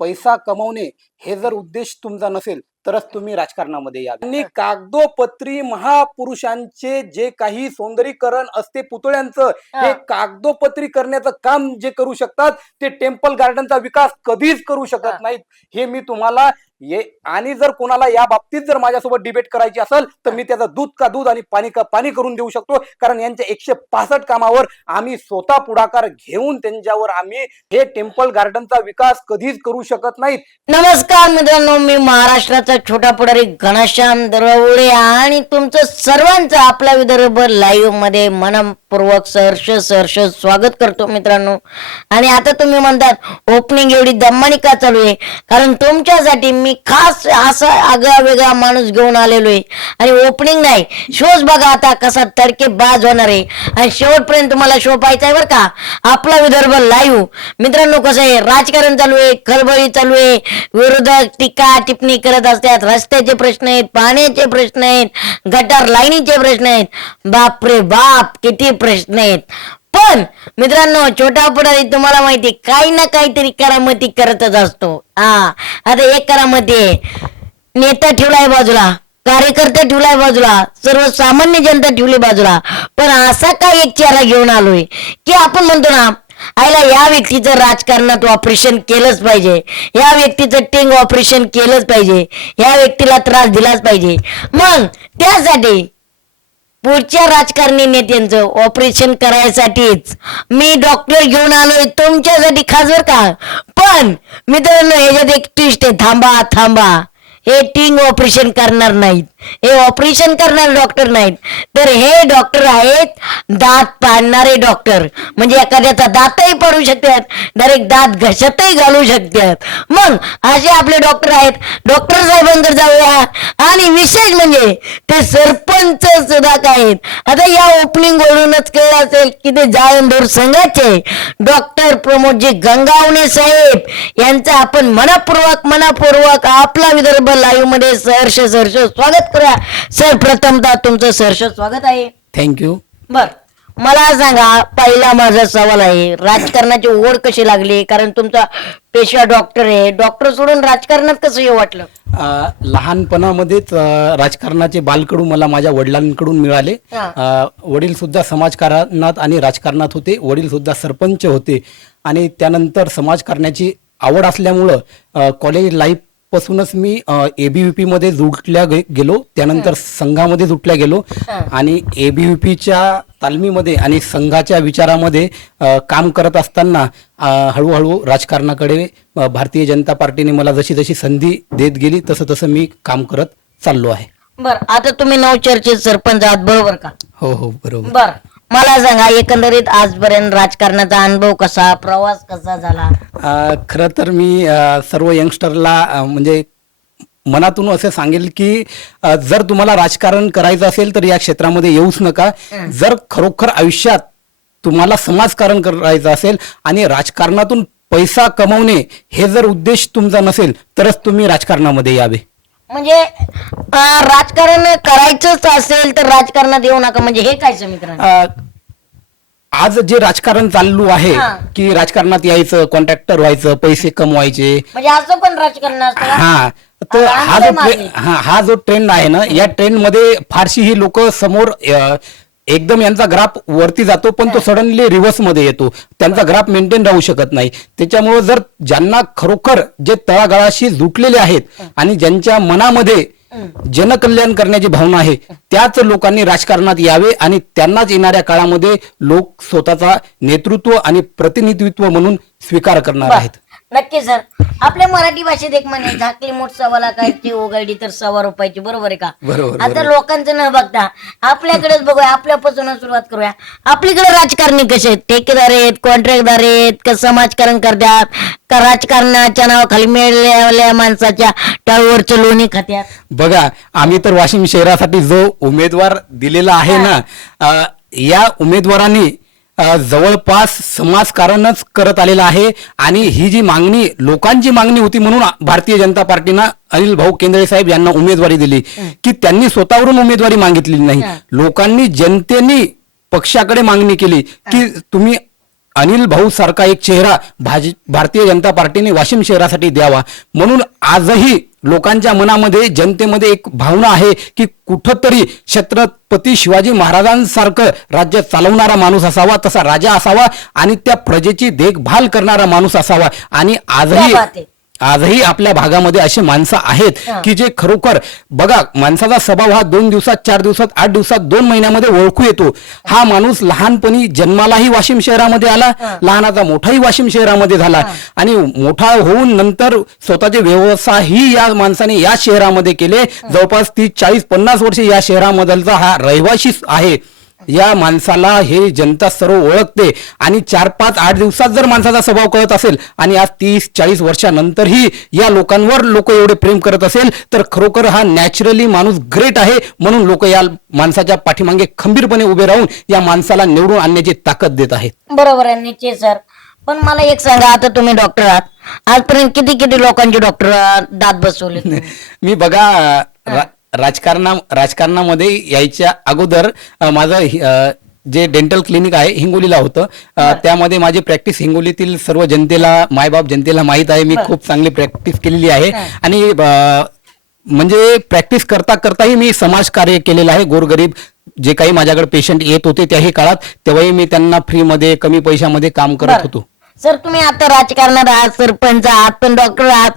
पैसा कमवणे हे जर उद्देश तुमचा नसेल तरच तुम्ही राजकारणामध्ये या. आणि कागदोपत्री महापुरुषांचे जे काही सौंदर्यीकरण असते पुतळ्यांचं, हे कागदोपत्री करण्याचं काम जे करू शकतात ते टेम्पल गार्डनचा विकास कधीच करू शकत नाहीत. हे मी तुम्हाला आणि जर कोणाला या बाबतीत जर माझ्यासोबत डिबेट करायची असेल तर मी त्याचं दूध का दूध आणि पाणी का पाणी करून देऊ शकतो. कारण यांच्या 165 कामावर आम्ही स्वतः पुढाकार घेऊन त्यांच्यावर आम्ही हे टेम्पल गार्डनचा विकास कधीच करू शकत नाहीत. नमस्कार मित्रांनो, मी महाराष्ट्राचा छोटा पुढारी घनश्याम दरवळे आणि तुमचं सर्वांचं आपल्या विदर्भ लाईव्ह मध्ये मनपूर्वक सहर्ष स्वागत करतो मित्रांनो. आणि आता तुम्ही म्हणतात ओपनिंग एवढी दम्मानी का चालू आहे? कारण तुमच्यासाठी मी खास असा आगळा वेगळा माणूस घेऊन आलेलो आहे. आणि ओपनिंग नाही, शोज बघा आता कसा तडकेबाज होणार आहे. आणि शेवटपर्यंत तुम्हाला शो पाहायचा आहे बरं का, आपला विदर्भ लाईव्ह. मित्रांनो, कसं आहे, राजकारण चालू आहे, खळबळी चालू आहे, विरोधक टीका टिप्पणी करत असतात, रस्त्याचे प्रश्न आहेत, पाण्याचे प्रश्न आहेत, गटार लाईनीचे प्रश्न आहेत, बापरे बाप किती प्रश्न आहेत. पण मित्रांनो, छोटा पुढारी तुम्हाला माहिती काही ना काहीतरी करामती करतच असतो. आता एक करामती आहे, नेता ठेवलाय बाजूला, कार्यकर्ता ठेवलाय बाजूला, सर्वसामान्य जनता ठेवली बाजूला. पण असा काय एक चेहरा घेऊन आलोय की आपण म्हणतो ना, आयला या व्यक्तीचं राजकारणात ऑपरेशन केलंच पाहिजे, या व्यक्तीचं टिंग ऑपरेशन केलंच पाहिजे, या व्यक्तीला त्रास दिलाच पाहिजे. मग त्यासाठी पुढच्या राजकारणी नेत्यांचं ऑपरेशन करायसाठीच मी डॉक्टर घेऊन आलोय तुमच्यासाठी खास बर का. पण मित्रांनो, ह्याच्यात एक ट्विस्ट आहे, थांबा. हे टिंग ऑपरेशन करणार नाहीत, हे ऑपरेशन करणारे डॉक्टर नाहीत, तर हे डॉक्टर आहेत दात पाडणारे डॉक्टर. म्हणजे एखाद्याचा दातही पडू शकतात, डायरेक्ट दात घशातही घालू शकतात. मग असे आपले डॉक्टर आहेत. डॉक्टर साहेबांकडे जाऊया. आणि विशेष म्हणजे ते सरपंच सुद्धा काय आहेत. आता या ओपनिंग वरूनच कळलं असेल की ते जाळंदूर संघाचे डॉक्टर प्रमोदजी गंगावणे साहेब यांचा आपण मनापूर्वक आपला विदर्भ लाईव्ह मध्ये सहर्ष स्वागत करूया. सर, प्रथमतः तुमचं सहर्ष स्वागत आहे. थँक्यू. बर, मला सांगा, पहिला माझा सवाल आहे, राजकारणाची ओढ कशी लागली? कारण तुमचा पेशा डॉक्टर आहे, डॉक्टर सोडून राजकारणात कसं हे वाटलं? लहानपणामध्येच राजकारणाचे बालकडू मला माझ्या वडिलांकडून मिळाले. वडील सुद्धा समाजकारणात आणि राजकारणात होते, वडील सुद्धा सरपंच होते. आणि त्यानंतर समाजकारणाची आवड असल्यामुळं कॉलेज लाईफ पासूनच मी एबीव्हीपी मध्ये जुटल्या गेलो. त्यानंतर संघामध्ये जुटल्या गेलो आणि एबीव्हीपीच्या तालमीमध्ये आणि संघाच्या विचारामध्ये काम करत असताना हळूहळू राजकारणाकडे भारतीय जनता पार्टीने मला जशी जशी संधी देत गेली तसं मी काम करत चाललो आहे. बर, आता तुम्ही नवचर्चित सरपंच आहात, बरोबर का? हो बरोबर. बर, मला सांगा, एकंदरीत आजपर्यंत राजकारणाचा अनुभव कसा, प्रवास कसा झाला? खरं तर मी सर्व यंगस्टरला म्हणजे मनातून असं सांगेल की जर तुम्हाला राजकारण करायचं असेल तर या क्षेत्रामध्ये येऊच नका. जर खरोखर आयुष्यात तुम्हाला समाजकारण करायचं असेल आणि राजकारणातून पैसा कमवणे हे जर उद्देश तुमचा नसेल तरच तुम्ही राजकारणामध्ये यावे. म्हणजे राजकारण करायचंच असेल तर राजकारणात येऊ नका, म्हणजे हे काय समीकरण? आज जे राजकारण चालू आहे की राजकारणात यायचं, कॉन्ट्रॅक्टर व्हायचं, पैसे कमवायचे, म्हणजे असं पण राजकारण असतं. तर हा जो ट्रेंड आहे ना, या ट्रेंड मध्ये फारशी ही लोक समोर एकदम यांचा ग्राफ वरती जातो पण तो सडनली रिव्हर्स मध्ये येतो, त्यांचा ग्राफ मेंटेन राहू शकत नाही. त्याच्यामुळे जर ज्यांना खरोखर जे तळागाळाशी जुटलेले आहेत आणि ज्यांच्या मनामध्ये जनकल्याण करण्याची भावना आहे त्याच लोकांनी राजकारणात यावे आणि त्यांनाच येणाऱ्या काळामध्ये लोक स्वतःचा नेतृत्व आणि प्रतिनिधित्व म्हणून स्वीकार करणार आहेत. नक्की सर. आपल्या मराठी भाषेत एक म्हणे, झाकली मोठ सवाला काय ती ओघळली तर 100 रुपयाची, बरोबर आहे का? बरोबर. आता लोकांचं न बघता आपल्याकडेच बघूया, आपल्यापासून सुरुवात करूया. आपल्याकडे राजकारणी कसे आहेत? ठेकेदार आहेत, कॉन्ट्रॅक्टदार आहेत, का समाजकारण करतात, का राजकारणाच्या नावाखाली मिळालेल्या माणसाच्या टाळूवरचं लोणी खात्यात? बघा, आम्ही तर वाशिम शहरासाठी जो उमेदवार दिलेला आहे ना, या उमेदवारांनी जवळपास समाजकारणच करत आलेलं आहे. आणि ही जी मागणी, लोकांची मागणी होती म्हणून भारतीय जनता पार्टीनं अनिल भाऊ केंद्रे साहेब यांना उमेदवारी दिली की त्यांनी स्वतःवरून उमेदवारी मागितलेली नाही. लोकांनी, जनतेने पक्षाकडे मागणी केली की तुम्ही अनिल भाऊ सारखा एक चेहरा भारतीय जनता पार्टीने वाशिम शहरासाठी द्यावा, म्हणून आजही लोकांच्या मनामध्ये जनतेमध्ये एक भावना आहे की कुठंतरी छत्रपती शिवाजी महाराजांसारखं राज्य चालवणारा माणूस असावा, तसा राजा असावा आणि त्या प्रजेची देखभाल करणारा माणूस असावा. आणि आजही आपल्या भागामध्ये असे माणसं आहेत की जे खरोखर बघा, माणसाचा स्वभाव हा 2 दिवसात, 4 दिवसात, 8 दिवसात, 2 महिन्यामध्ये ओळखू येतो. हा माणूस लहानपणी जन्मालाही वाशिम शहरामध्ये आला, लहानाचा मोठाही वाशिम शहरामध्ये झाला आणि मोठा होऊन नंतर स्वतःचे व्यवसायही या माणसाने या शहरामध्ये केले. जवळपास 30-40-50 वर्ष या शहरामधलचा हा रहिवासी आहे. या माणसाला हे जनता सर्व ओळखते आणि 4-5-8 दिवसात जर माणसाचा स्वभाव कळत असेल आणि आज 30-40 वर्षानंतरही या लोकांवर लोक एवढे प्रेम करत असेल तर खरोखर हा नॅचरली माणूस ग्रेट आहे. म्हणून लोक या माणसाच्या पाठीमागे खंबीरपणे उभे राहून या माणसाला निवडून आणण्याची ताकद देत आहेत. बरोबर आहे, निश्चित सर. पण मला एक सांगा, आता तुम्ही डॉक्टर आहात, आजपर्यंत किती लोकांचे डॉक्टर दात बसवले तुम्ही? मी बघा राजकारणामध्ये यायच्या अगोदर माझं जे डेंटल क्लिनिक आहे हिंगोलीला होतं. त्यामध्ये माझी प्रॅक्टिस हिंगोलीतील सर्व जनतेला, मायबाप जनतेला माहीत आहे. मी खूप चांगली प्रॅक्टिस केलेली आहे आणि म्हणजे प्रॅक्टिस करताही मी समाजकार्य केलेलं आहे. गोरगरीब जे काही माझ्याकडे पेशंट येत होते त्याही काळात, तेव्हाही मी त्यांना फ्रीमध्ये, कमी पैशामध्ये काम करत होतो. सर, तुम्ही आता राजकारणात आहात, सरपंच आहात, पण डॉक्टर आहात.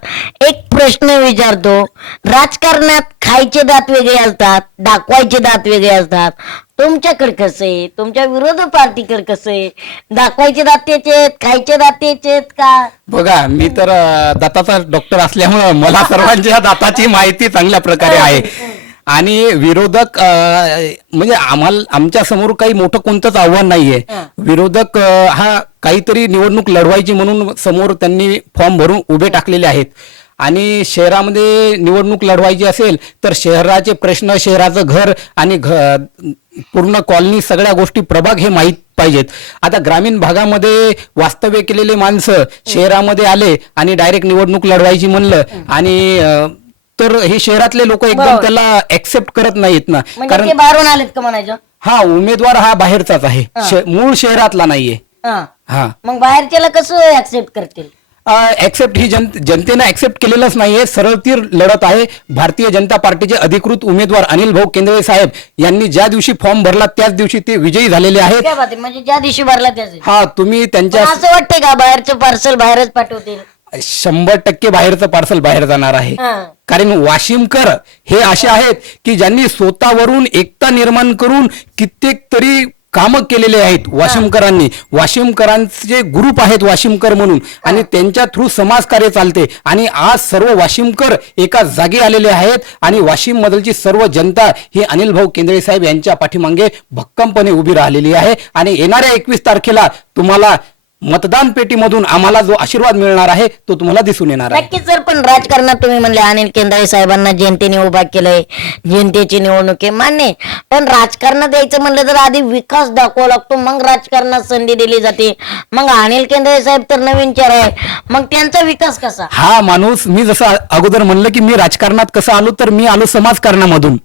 एक प्रश्न विचारतो, राजकारणात खायचे दात वेगळे असतात, दाखवायचे दात वेगळे असतात. तुमच्याकडे कसं आहे? तुमच्या विरोधी पार्टीकडे कसं आहे? दाखवायचे दात त्याचे आहेत, खायचे दात त्याचे आहेत का? बघा, मी तर दाताचा डॉक्टर असल्यामुळे मला सर्वांच्या दाताची माहिती चांगल्या प्रकारे आहे. आणि विरोधक म्हणजे आमच्या समोर काही मोठं कोणतंच आव्हान नाहीये. विरोधक हा काहीतरी निवडणूक लढवायची म्हणून समोर त्यांनी फॉर्म भरून उभे टाकलेले आहेत. आणि शहरामध्ये निवडणूक लढवायची असेल तर शहराचे प्रश्न, शहराचं घर आणि पूर्ण कॉलनी, सगळ्या गोष्टी, प्रभाग हे माहीत पाहिजेत. आता ग्रामीण भागामध्ये वास्तव्य केलेले माणसं शहरामध्ये आले आणि डायरेक्ट निवडणूक लढवायची म्हणलं आणि तर हे शहरातले लोक एकदम त्याला ऍक्सेप्ट करत नाहीत ना. कारण बाहेरून आलेत का म्हणायचं? हा, उमेदवार हा बाहेरचाच आहे, मूळ शहरातला नाहीये. हा, मग बाहेरच्याला कसं ऍक्सेप्ट करतील? ऍक्सेप्ट ही जनतेनं ऍक्सेप्ट केलेलंच नाहीये. सरळ तीर लढत आहे. भारतीय जनता पार्टीचे अधिकृत उमेदवार अनिल भाऊ केंद्रे साहेब यांनी ज्या दिवशी फॉर्म भरला त्याच दिवशी ते विजयी झालेले आहेत. म्हणजे ज्या दिवशी भरला त्याच? हा, तुम्ही त्यांच्या असं वाटतंय का बाहेरचं पार्सल बाहेरच पाठवतील? 100% बाहेरचं पार्सल बाहेर जाणार आहे. कारण वाशिमकर हे असे आहेत की ज्यांनी स्वतःवरून एकता निर्माण करून कित्येक तरी कामं केलेले आहेत वाशिमकरांनी. वाशिमकरांचे ग्रुप आहेत वाशिमकर म्हणून आणि त्यांच्या थ्रू समाजकार्य चालते. आणि आज सर्व वाशिमकर एका जागी आलेले आहेत आणि वाशिम मधलची सर्व जनता ही अनिल भाऊ केंद्रे साहेब यांच्या पाठीमागे भक्कमपणे उभी राहिलेली आहे. आणि येणाऱ्या 21 तारखेला तुम्हाला मतदान पेटीमधून आम्हाला जो आशीर्वाद मिळणार आहे तो तुम्हाला दिसून येणार आहे. नक्कीच सर. पण राजकारणात तुम्ही म्हणले अनिल केंद्रे साहेबांना जनतेने उभा केलंय, जनतेची निवडणूक आहे, मान्य. पण राजकारणात यायचं म्हणलं तर आधी विकास दाखवावा लागतो, मग राजकारणात संधी दिली जाते. मग अनिल केंद्रे साहेब तर नवीन चेहरा आहे, मग त्यांचा विकास कसा? हा माणूस, मी जसं अगोदर म्हणलं की मी राजकारणात कसं आलो, तर मी आलो समाजकारणामधून.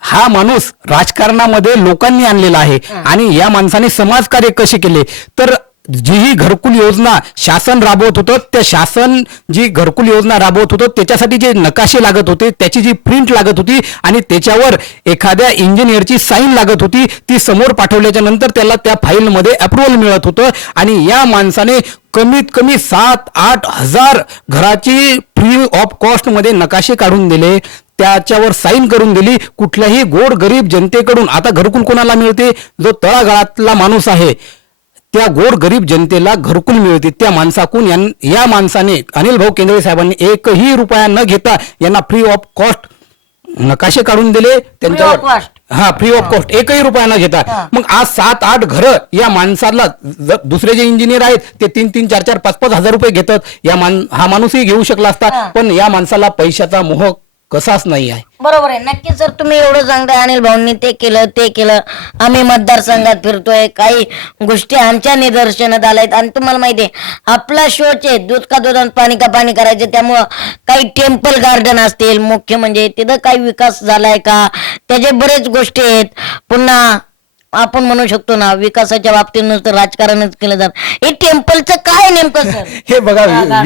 हा माणूस राजकारणामध्ये लोकांनी आणलेला आहे. आणि या माणसाने समाजकार्य कसे केले तर जी घरकुल योजना शासन राबवत होतं, त्या शासन जी घरकुल योजना राबवत होतं त्याच्यासाठी जे नकाशे लागत होते, त्याची जी प्रिंट लागत होती आणि त्याच्यावर एखाद्या इंजिनियरची साईन लागत होती, ती समोर पाठवल्याच्या नंतर त्याला त्या फाईलमध्ये अप्रुव्हल मिळत होतं. आणि या माणसाने कमीत कमी 7-8 हजार घराची फ्री ऑफ कॉस्ट मध्ये नकाशे काढून दिले, त्याच्यावर साईन करून दिली. कुठल्याही गोर गरीब जनतेकडून आता घरकुल कोणाला मिळते? जो तळागाळातला माणूस आहे त्या गोर गरीब जनतेला घरकुल मिळते. त्या माणसाकून या माणसाने अनिल भाऊ केंद्रे साहेबांनी 1ही रुपया न घेता यांना फ्री ऑफ कॉस्ट नकाशे काढून दिले. त्यांच्यावर हा, फ्री ऑफ कॉस्ट 1ही रुपया न घेता. मग आज 7-8 घरं या माणसाला, दुसरे जे इंजिनियर आहेत ते 3-3, 4-4, 5-5 हजार रुपये घेतात. हा माणूसही घेऊ शकला असता, पण या माणसाला पैशाचा मोह कसाच नाही आहे. बरोबर आहे. नक्की सर, तुम्ही एवढं सांगताय अनिल भाऊंनी ते केलं. आम्ही मतदारसंघात फिरतोय, काही गोष्टी आमच्या निदर्शनात आल्यात. आणि तुम्हाला माहिती आहे आपला शोच आहे दूध का दूध आणि पाणी का पाणी करायचे. त्यामुळं काही टेम्पल गार्डन असतील, मुख्य म्हणजे तिथं काही विकास झालाय का, त्याचे बरेच गोष्टी आहेत. पुन्हा आपण म्हणू शकतो ना विकासाच्या बाबतीत नुसतं राजकारणच केलं जात, हे टेम्पलचं काय नेमकं सर? हे बघा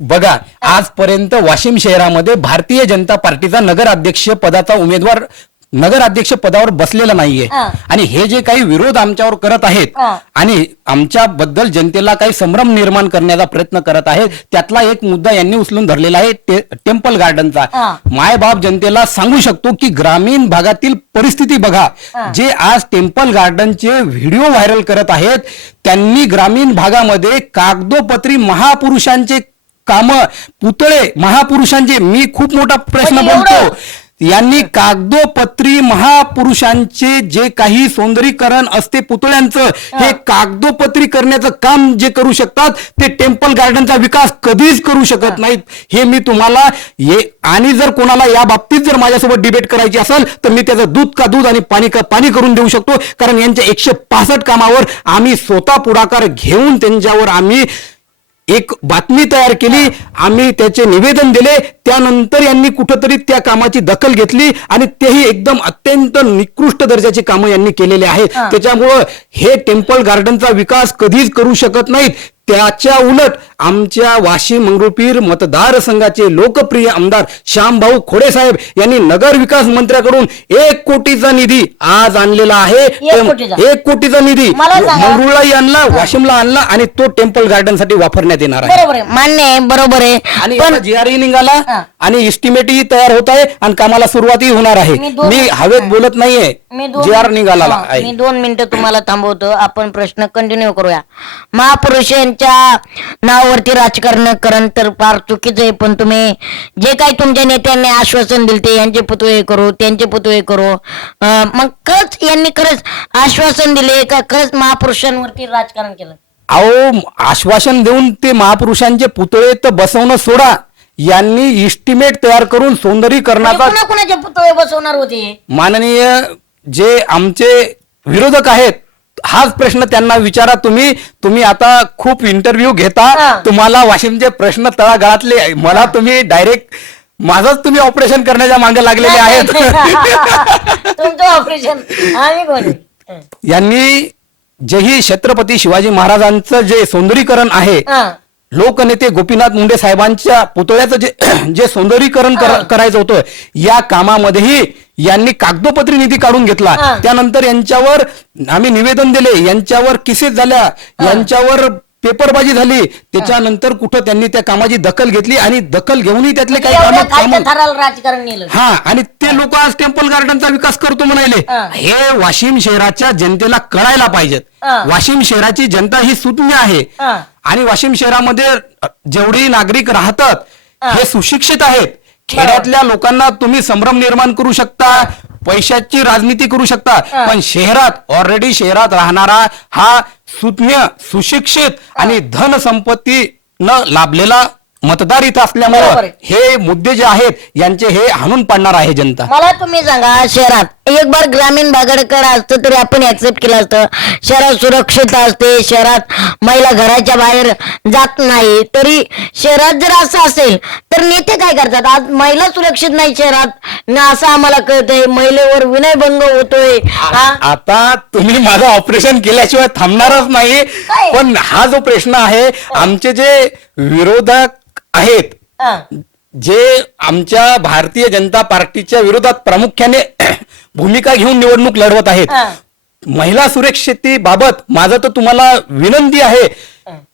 बघा आजपर्यंत वाशिम शहरामध्ये भारतीय जनता पार्टीचा नगराध्यक्ष पदाचा उमेदवार नगराध्यक्ष पदावर बसलेला नाहीये. आणि हे जे काही विरोध आमच्यावर करत आहेत आणि आमच्याबद्दल जनतेला काही संभ्रम निर्माण करण्याचा प्रयत्न करत आहेत, त्यातला एक मुद्दा यांनी उचलून धरलेला आहे टेम्पल गार्डनचा. मायबाप जनतेला सांगू शकतो की ग्रामीण भागातील परिस्थिती बघा. जे आज टेम्पल गार्डनचे व्हिडिओ व्हायरल करत आहेत त्यांनी ग्रामीण भागामध्ये कागदोपत्री महापुरुषांचे काम, पुतळे महापुरुषांचे, मी खूप मोठा प्रश्न बोलतो, यांनी कागदोपत्री महापुरुषांचे जे काही सौंदर्यीकरण असते पुतळ्यांचं, हे कागदोपत्री करण्याचं काम जे करू शकतात ते टेम्पल गार्डनचा विकास कधीच करू शकत नाहीत. हे मी तुम्हाला आणि जर कोणाला या बाबतीत जर माझ्यासोबत डिबेट करायची असेल तर मी त्याचं दूध का दूध आणि पाणी का पाणी करून देऊ शकतो. कारण यांच्या 165 कामावर आम्ही स्वतः पुढाकार घेऊन त्यांच्यावर आम्ही एक बातमी तयार केली, आम्ही त्याचे निवेदन दिले, त्यानंतर यांनी कुठंतरी त्या कामाची दखल घेतली आणि तेही एकदम अत्यंत निकृष्ट दर्जाची कामं यांनी केलेले आहेत. त्याच्यामुळं हे टेम्पल गार्डनचा विकास कधीच करू शकत नाहीत. त्याच्या उलट आमच्या वाशिम मंगरुळपीर मतदारसंघाचे लोकप्रिय आमदार श्यामभाऊ खोडे साहेब यांनी नगर विकास मंत्र्याकडून 1 कोटीचा निधी आज आणलेला आहे. 1 कोटीचा निधी मंगरुळला आणला, वाशिमला आणला आणि तो टेम्पल गार्डन साठी वापरण्यात येणार आहे. बरोबर आहे, मान्य आहे, बरोबर आहे. आणि जीआरई निघाला आणि एस्टिमेटही तयार होत आहे आणि कामाला सुरुवातही होणार आहे. मी हवेत बोलत नाहीये, जीआर निघाला आहे. मी 2 मिनिटं तुम्हाला थांबवतो, आपण प्रश्न कंटिन्यू करूया. महापुरुषांच्या नावावरती राजकारण तर फार चुकीचं आहे, पण तुम्ही जे काही तुमच्या नेत्यांनी आश्वासन दिले ते यांचे पुतळे करू, त्यांचे पुतळे करू, मग खरंच यांनी खरंच आश्वासन दिले का खरंच महापुरुषांवरती राजकारण केलं? अहो, आश्वासन देऊन ते महापुरुषांचे पुतळे तर बसवणं सोडा, यांनी इस्टिमेट तयार करून सौंदर्यीकरणाचा कोणाचे पुतळे बसवणार होते? माननीय जे आमचे विरोधक आहेत, हाच प्रश्न त्यांना विचारा. तुम्ही आता खूप इंटरव्ह्यू घेता, तुम्हाला वाशिमचे प्रश्न तळागाळातले, मला तुम्ही डायरेक्ट माझंच तुम्ही ऑपरेशन करण्याच्या मागे लागलेले आहेत. तुमचं ऑपरेशन आम्ही कोणी? यांनी जेही छत्रपती शिवाजी महाराजांचं जे सौंदर्यीकरण आहे, लोकनेते गोपीनाथ मुंडे साहेबांच्या पुतळ्याचं जे सौंदर्यीकरण करायचं होतं, या कामामध्येही यांनी कागदोपत्री निधी काढून घेतला. त्यानंतर यांच्यावर आम्ही निवेदन दिले, यांच्यावर केसेस झाल्या, यांच्यावर पेपरबाजी झाली. त्याच्यानंतर कुठं त्यांनी त्या कामाची दखल घेतली आणि दखल घेऊनही त्यातले काही राजकारण नेलं. आणि ते लोक आज टेम्पल गार्डनचा विकास करतो म्हणाले. हे वाशिम शहराच्या जनतेला कळायला पाहिजेत. वाशिम शहराची जनता ही सुज्ञ आहे आणि वाशिम शहरामध्ये जेवढे नागरिक राहतात हे सुशिक्षित आहेत. खेड्यातल्या लोकांना तुम्ही संभ्रम निर्माण करू शकता, पैशाची राजनीती करू शकता, पण शहरात ऑलरेडी शहरात राहणारा हा सुज्ञ, सुशिक्षित आणि धनसंपत्ती न लाभलेला मतदार इथं असल्यामुळे हे मुद्दे जे आहेत यांचे हे हाणून पाडणार आहे जनता. मला तुम्ही सांगा, शहरात एक बार ग्रामीण भागाकडे असतं तरी आपण ऍक्सेप्ट केलं असतं. शहरात सुरक्षित असते, शहरात महिला घराच्या बाहेर जात नाही, तरी शहरात जर असं असेल तर नेते काय करतात? आज महिला सुरक्षित नाही शहरात ना, असं आम्हाला कळतंय. महिलेवर विनयभंग होतोय. आता तुम्ही माझं ऑपरेशन केल्याशिवाय थांबणारच नाही. पण हा जो प्रश्न आहे, आमचे जे विरोधक आहेत, जे आमच्या भारतीय जनता पार्टीच्या विरोधात प्रामुख्याने भूमिका घेऊन निवडणूक लढवत आहेत, महिला सुरक्षिततेबाबत माझं तर तुम्हाला विनंती आहे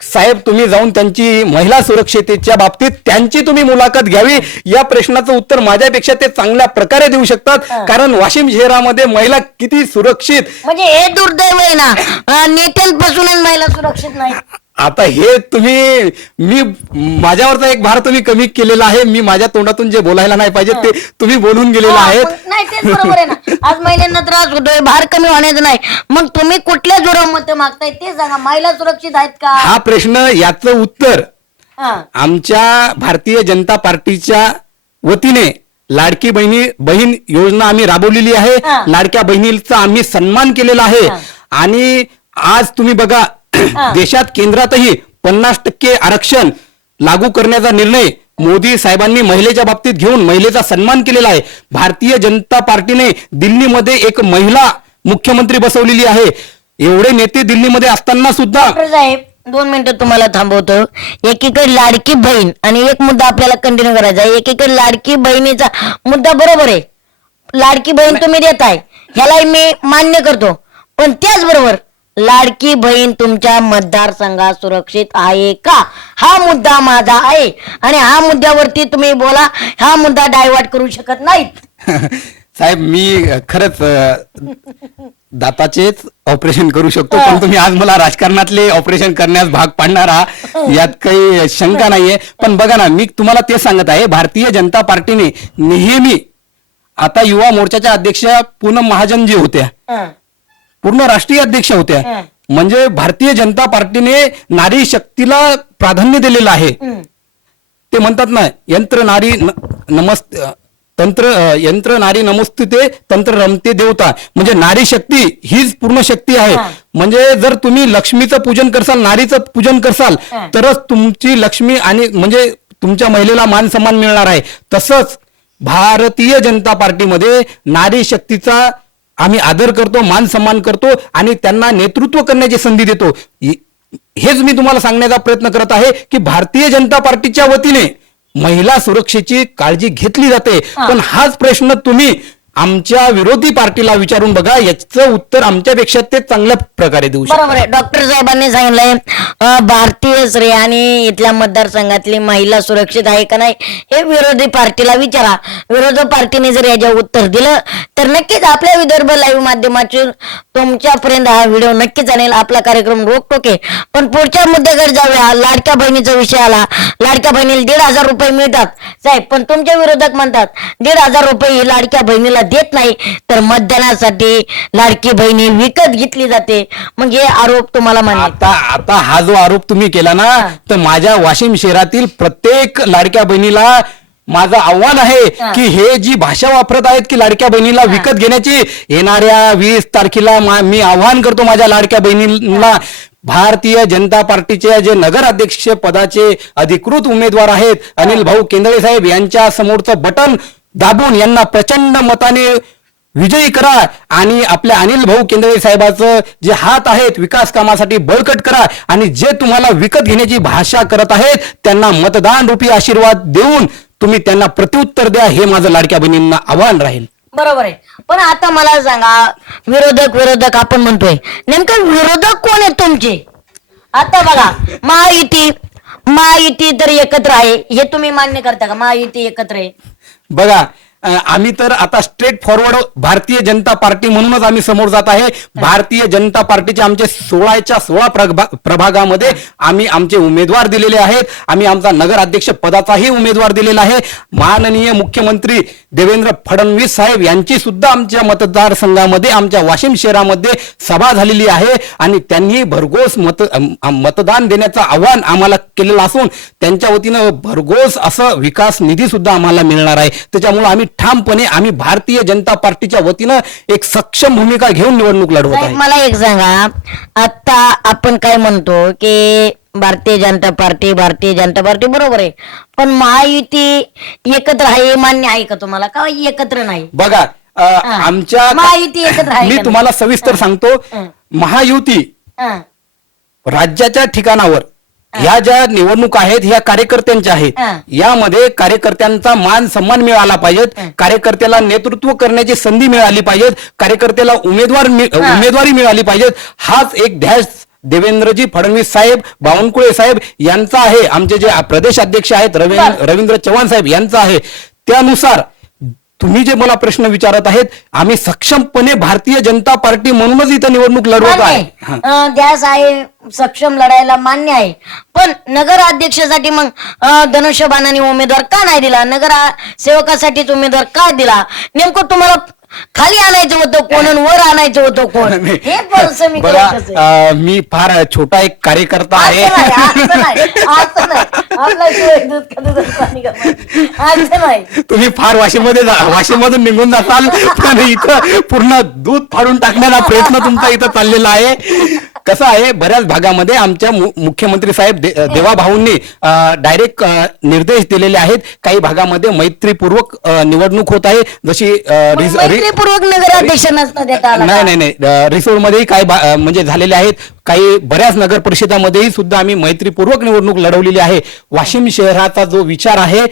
साहेब, तुम्ही जाऊन त्यांची महिला सुरक्षिततेच्या बाबतीत त्यांची तुम्ही मुलाखत घ्यावी. या प्रश्नाचं उत्तर माझ्यापेक्षा ते चांगल्या प्रकारे देऊ शकतात. कारण वाशिम शहरामध्ये महिला किती सुरक्षित, म्हणजे हे दुर्दैव आहे ना, नेत्यांपासूनच महिला सुरक्षित नाही. आता हे मी माझ्यावरचा एक भार तुम्ही कमी केलेला आहे. मी माझ्या तोंडातून जे बोलायला नाही पाहिजे ते तुम्ही बोलून गेलेला आहे. नाही, तेच बरोबर आहे ना. आज महिलांना त्रास होतोय, भार कमी होण्याचं नाही, मग तुम्ही कुठल्या जोरावर मत मागताय ते सांगा. महिला सुरक्षित आहेत का हा प्रश्न, याचं उत्तर आमच्या भारतीय जनता पार्टीच्या वतीने लाडकी बहीण योजना आम्ही राबवलेली आहे. लाडक्या बहिणीचा आम्ही सन्मान केलेला आहे. आणि आज तुम्ही बघा, देशात केंद्रातही 50% आरक्षण लागू करण्याचा निर्णय मोदी साहेबांनी महिलेच्या बाबतीत घेऊन महिलेचा सन्मान केलेला आहे. भारतीय जनता पार्टीने दिल्लीमध्ये एक महिला मुख्यमंत्री बसवलेली आहे. एवढे नेते दिल्लीमध्ये असताना सुद्धा डॉक्टर साहेब 2 मिनिटं तुम्हाला थांबवतो. एकीकडे लाडकी बहीण आणि एक मुद्दा आपल्याला कंटिन्यू करायचा आहे. एकीकडे लाडकी बहिणीचा मुद्दा बरोबर आहे, लाडकी बहीण तुम्ही देताय ह्यालाही मी मान्य करतो, पण त्याचबरोबर लाडकी बहीण तुमच्या मतदारसंघात सुरक्षित आहे का, हा मुद्दा माझा आहे. आणि हा मुद्द्यावरती तुम्ही बोला, हा मुद्दा डायव्हर्ट करू शकत नाहीत. साहेब मी खरंच दाताचेच ऑपरेशन करू शकतो, पण तुम्ही आज मला राजकारणातले ऑपरेशन करण्यास भाग पाडणार आहात यात काही शंका नाहीये. पण बघा ना, मी तुम्हाला ते सांगत आहे, भारतीय जनता पार्टीने नेहमी, आता युवा मोर्चाच्या अध्यक्ष पूनम महाजन जी होत्या, पूर्ण राष्ट्रीय अध्यक्ष होत्या, म्हणजे भारतीय जनता पार्टीने नारी शक्तीला प्राधान्य दिलेलं आहे. ते म्हणतात ना, यंत्र नारी नमस्ते तंत्र रमते देवता, म्हणजे नारी शक्ती हीच पूर्ण शक्ती आहे. म्हणजे जर तुम्ही लक्ष्मीचं पूजन करसाल, नारीचं पूजन करसाल, तरच तुमची लक्ष्मी आणि म्हणजे तुमच्या महिलेला मान सन्मान मिळणार आहे. तसंच भारतीय जनता पार्टीमध्ये नारी शक्तीचा आम्ही आदर करतो, मान सन्मान करतो आणि त्यांना नेतृत्व करण्याची संधी देतो. हेच मी तुम्हाला सांगण्याचा प्रयत्न करत आहे की भारतीय जनता पार्टीच्या वतीने महिला सुरक्षेची काळजी घेतली जाते. पण हाच प्रश्न तुम्ही आमच्या विरोधी पार्टीला विचारून बघा, याचं उत्तर आमच्यापेक्षा ते चांगल्या प्रकारे देऊ शकतात. बरोबर आहे. डॉक्टर साहेबांनी सांगितलंय भारतीय स्त्री आणि इथल्या मतदारसंघातली महिला सुरक्षित आहे का नाही हे विरोधी पार्टीला विचारा. विरोधी पार्टीने जर याच्यावर उत्तर दिलं तर नक्कीच आपल्या विदर्भ लाईव्ह माध्यमातून तुमच्यापर्यंत हा व्हिडिओ नक्कीच आणेल. आपला कार्यक्रम रोखटोके. पण पुढच्या मुद्द्याकडे जाऊया. लाडक्या बहिणीचा विषय आला. लाडक्या बहिणीला 1,500 रुपये मिळतात साहेब, पण तुमचे विरोधक म्हणतात 1,500 रुपये ही लाडक्या बहिणीला देत नाही, तर मतदानासाठी लाडकी बहिणी विकत घेतली जाते. मग हे आरोप तुम्हाला मान्य? आता हा जो आरोप तुम्ही केला ना, तर माझ्या वाशिम शहरातील प्रत्येक लाडक्या बहिणीला माझं आव्हान आहे की हे जी भाषा वापरत आहेत की लाडक्या बहिणीला विकत घेण्याची, येणाऱ्या 20 तारखेला मी आव्हान करतो माझ्या लाडक्या बहिणीला, भारतीय जनता पार्टीचे जे नगर अध्यक्ष पदाचे अधिकृत उमेदवार आहेत अनिल भाऊ केंद्रे साहेब यांच्या समोरचं बटन दाबून यांना प्रचंड मताने विजयी करा आणि आपल्या अनिल भाऊ केंद्रे साहेबांचं जे हात आहेत विकास कामासाठी बळकट करा आणि जे तुम्हाला विकत घेण्याची भाषा करत आहेत त्यांना मतदान रूपी आशीर्वाद देऊन तुम्ही त्यांना प्रत्युत्तर द्या, हे माझं लाडक्या बहिणींना आव्हान राहील. बरोबर आहे. पण आता मला सांगा, विरोधक आपण म्हणतोय, नेमकं विरोधक कोण आहेत तुमचे? आता बघा, महायुती तर एकत्र आहे, हे तुम्ही मान्य करता का? महायुती एकत्र आहे. बघा, आम्ही तर आता straight forward Bharatiya Janata party म्हणूनच आम्ही समोर जात आहे. भारतीय जनता पार्टीचे आमचे 16च्या 16 प्रभागामध्ये आम्ही आमचे उमेदवार दिलेले आहेत. आम्ही आमचा नगर अध्यक्ष पदाचाही उमेदवार दिलेला आहे. माननीय मुख्यमंत्री देवेंद्र फडणवीस साहेब यांची सुद्धा आमच्या मतदारसंघामध्ये, आमच्या वाशिम शहरामध्ये सभा झालेली आहे आणि त्यांनी भरघोस मतदान देण्याचं आव्हान आम्हाला केलेलं असून त्यांच्या वतीनं भरघोस असं विकास निधी सुद्धा आम्हाला मिळणार आहे. त्याच्यामुळे आम्ही ठामपणे भारतीय जनता पार्टीच्या वतीनं एक सक्षम भूमिका घेऊन निवडणूक लढवत आहे. मला एक सांगा, आता आपण काय म्हणतो की भारतीय जनता पार्टी बरोबर आहे, पण महायुती एकत्र आहे, मान्य आहे का तुम्हाला? का एकत्र नाही? बघा, आमच्या महायुती एकत्र आहे. मी तुम्हाला सविस्तर सांगतो. महायुती राज्याच्या ठिकाणावर ह्या ज्या निवडणुका आहेत ह्या कार्यकर्त्यांच्या आहेत. यामध्ये कार्यकर्त्यांचा मान सन्मान मिळाला पाहिजेत, कार्यकर्त्याला नेतृत्व करण्याची संधी मिळाली पाहिजे, कार्यकर्त्याला उमेदवारी मिळाली पाहिजे. हाच एक ध्यास देवेंद्रजी फडणवीस साहेब, बावनकुळे साहेब यांचा आहे. आमचे जे प्रदेश अध्यक्ष आहेत रवींद्र चव्हाण साहेब यांचा आहे. त्यानुसार तुम्ही जे मला प्रश्न विचारत आहेत, आम्ही सक्षमपणे भारतीय जनता पार्टी म्हणूनच इथं निवडणूक लढवत आहे. गॅस आहे, सक्षम लढायला मान्य आहे. पण नगर अध्यक्षासाठी मग धनुष्यबाणाने उमेदवार का नाही दिला? नगर सेवकासाठीच उमेदवार का दिला? नेमकं तुम्हाला खाली आणायचं होतं कोण, वर आणायचं होतं कोण? हे पण समीकरण. मी फार छोटा एक कार्यकर्ता आहे. तुम्ही फार वाशीमधून निघून जाताल, पण इथं पूर्ण दूध फाडून टाकण्याचा प्रयत्न तुमचा इथं चाललेला आहे. कसं आहे, बऱ्याच भागामध्ये आमच्या मुख्यमंत्री साहेब देवा भाऊंनी डायरेक्ट निर्देश दिलेले आहेत. काही भागामध्ये मैत्रीपूर्वक निवडणूक होत आहे, जशी मैत्रीपूर्वक नगराध्यक्ष नसतात देता आला का? नाही रिसोडमध्येही काही म्हणजे झालेले आहेत. काही बऱ्याच नगर परिषदामध्येही सुद्धा आम्ही मैत्रीपूर्वक निवडणूक लढवलेली आहे. वाशिम शहराचा जो विचार आहे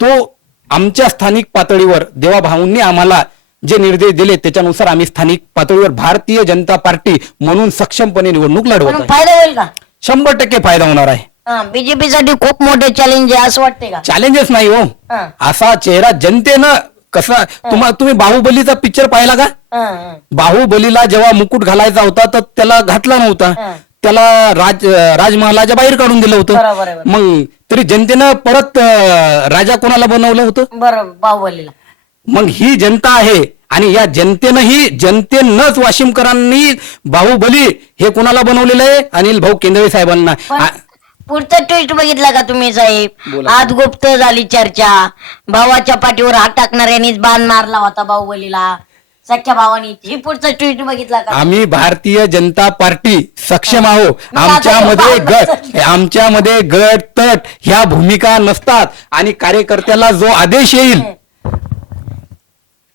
तो आमच्या स्थानिक पातळीवर देवा भाऊंनी आम्हाला जे निर्देश दिले त्याच्यानुसार आम्ही स्थानिक पातळीवर भारतीय जनता पार्टी म्हणून सक्षमपणे निवडणूक लढवत पण आहे. फायदा होईल का? 100% फायदा होणार आहे. बीजेपी साठी खूप मोठे चॅलेंज आहे असं वाटतंय का? चॅलेंजेस नाही हो, हा. असा चेहरा जनतेनं कसा तुम्ही बाहुबलीचा पिक्चर पाहिला का? बाहुबलीला जेव्हा मुकुट घालायचा होता तर त्याला घातला नव्हता, त्याला राजमहालाच्या बाहेर काढून दिलं बरोबर आहे, होतं. बरोबर. मग तरी जनतेनं परत राजा कोणाला बनवलं होतं? बरं, बाहुबलीला. मग ही जनता आहे आणि या जनतेनंच वाशिमकरांनी बाहुबली हे कोणाला बनवलेलं आहे? अनिल भाऊ केंद्रे साहेबांना. पण पुढचं ट्विस्ट बघितला का तुम्ही साहेब? बोला. आज गुप्त झाली चर्चा, भावाच्या पाठीवर हात टाकणाऱ्यांनीच बाण मारला होता बाहुबलीला, सख्या भावानी. ही पुढचं ट्विस्ट बघितला का? आम्ही भारतीय जनता पार्टी सक्षम आहो. मग आता आमच्यामध्ये गट तट ह्या भूमिका नसतात आणि कार्यकर्त्याला जो आदेश येईल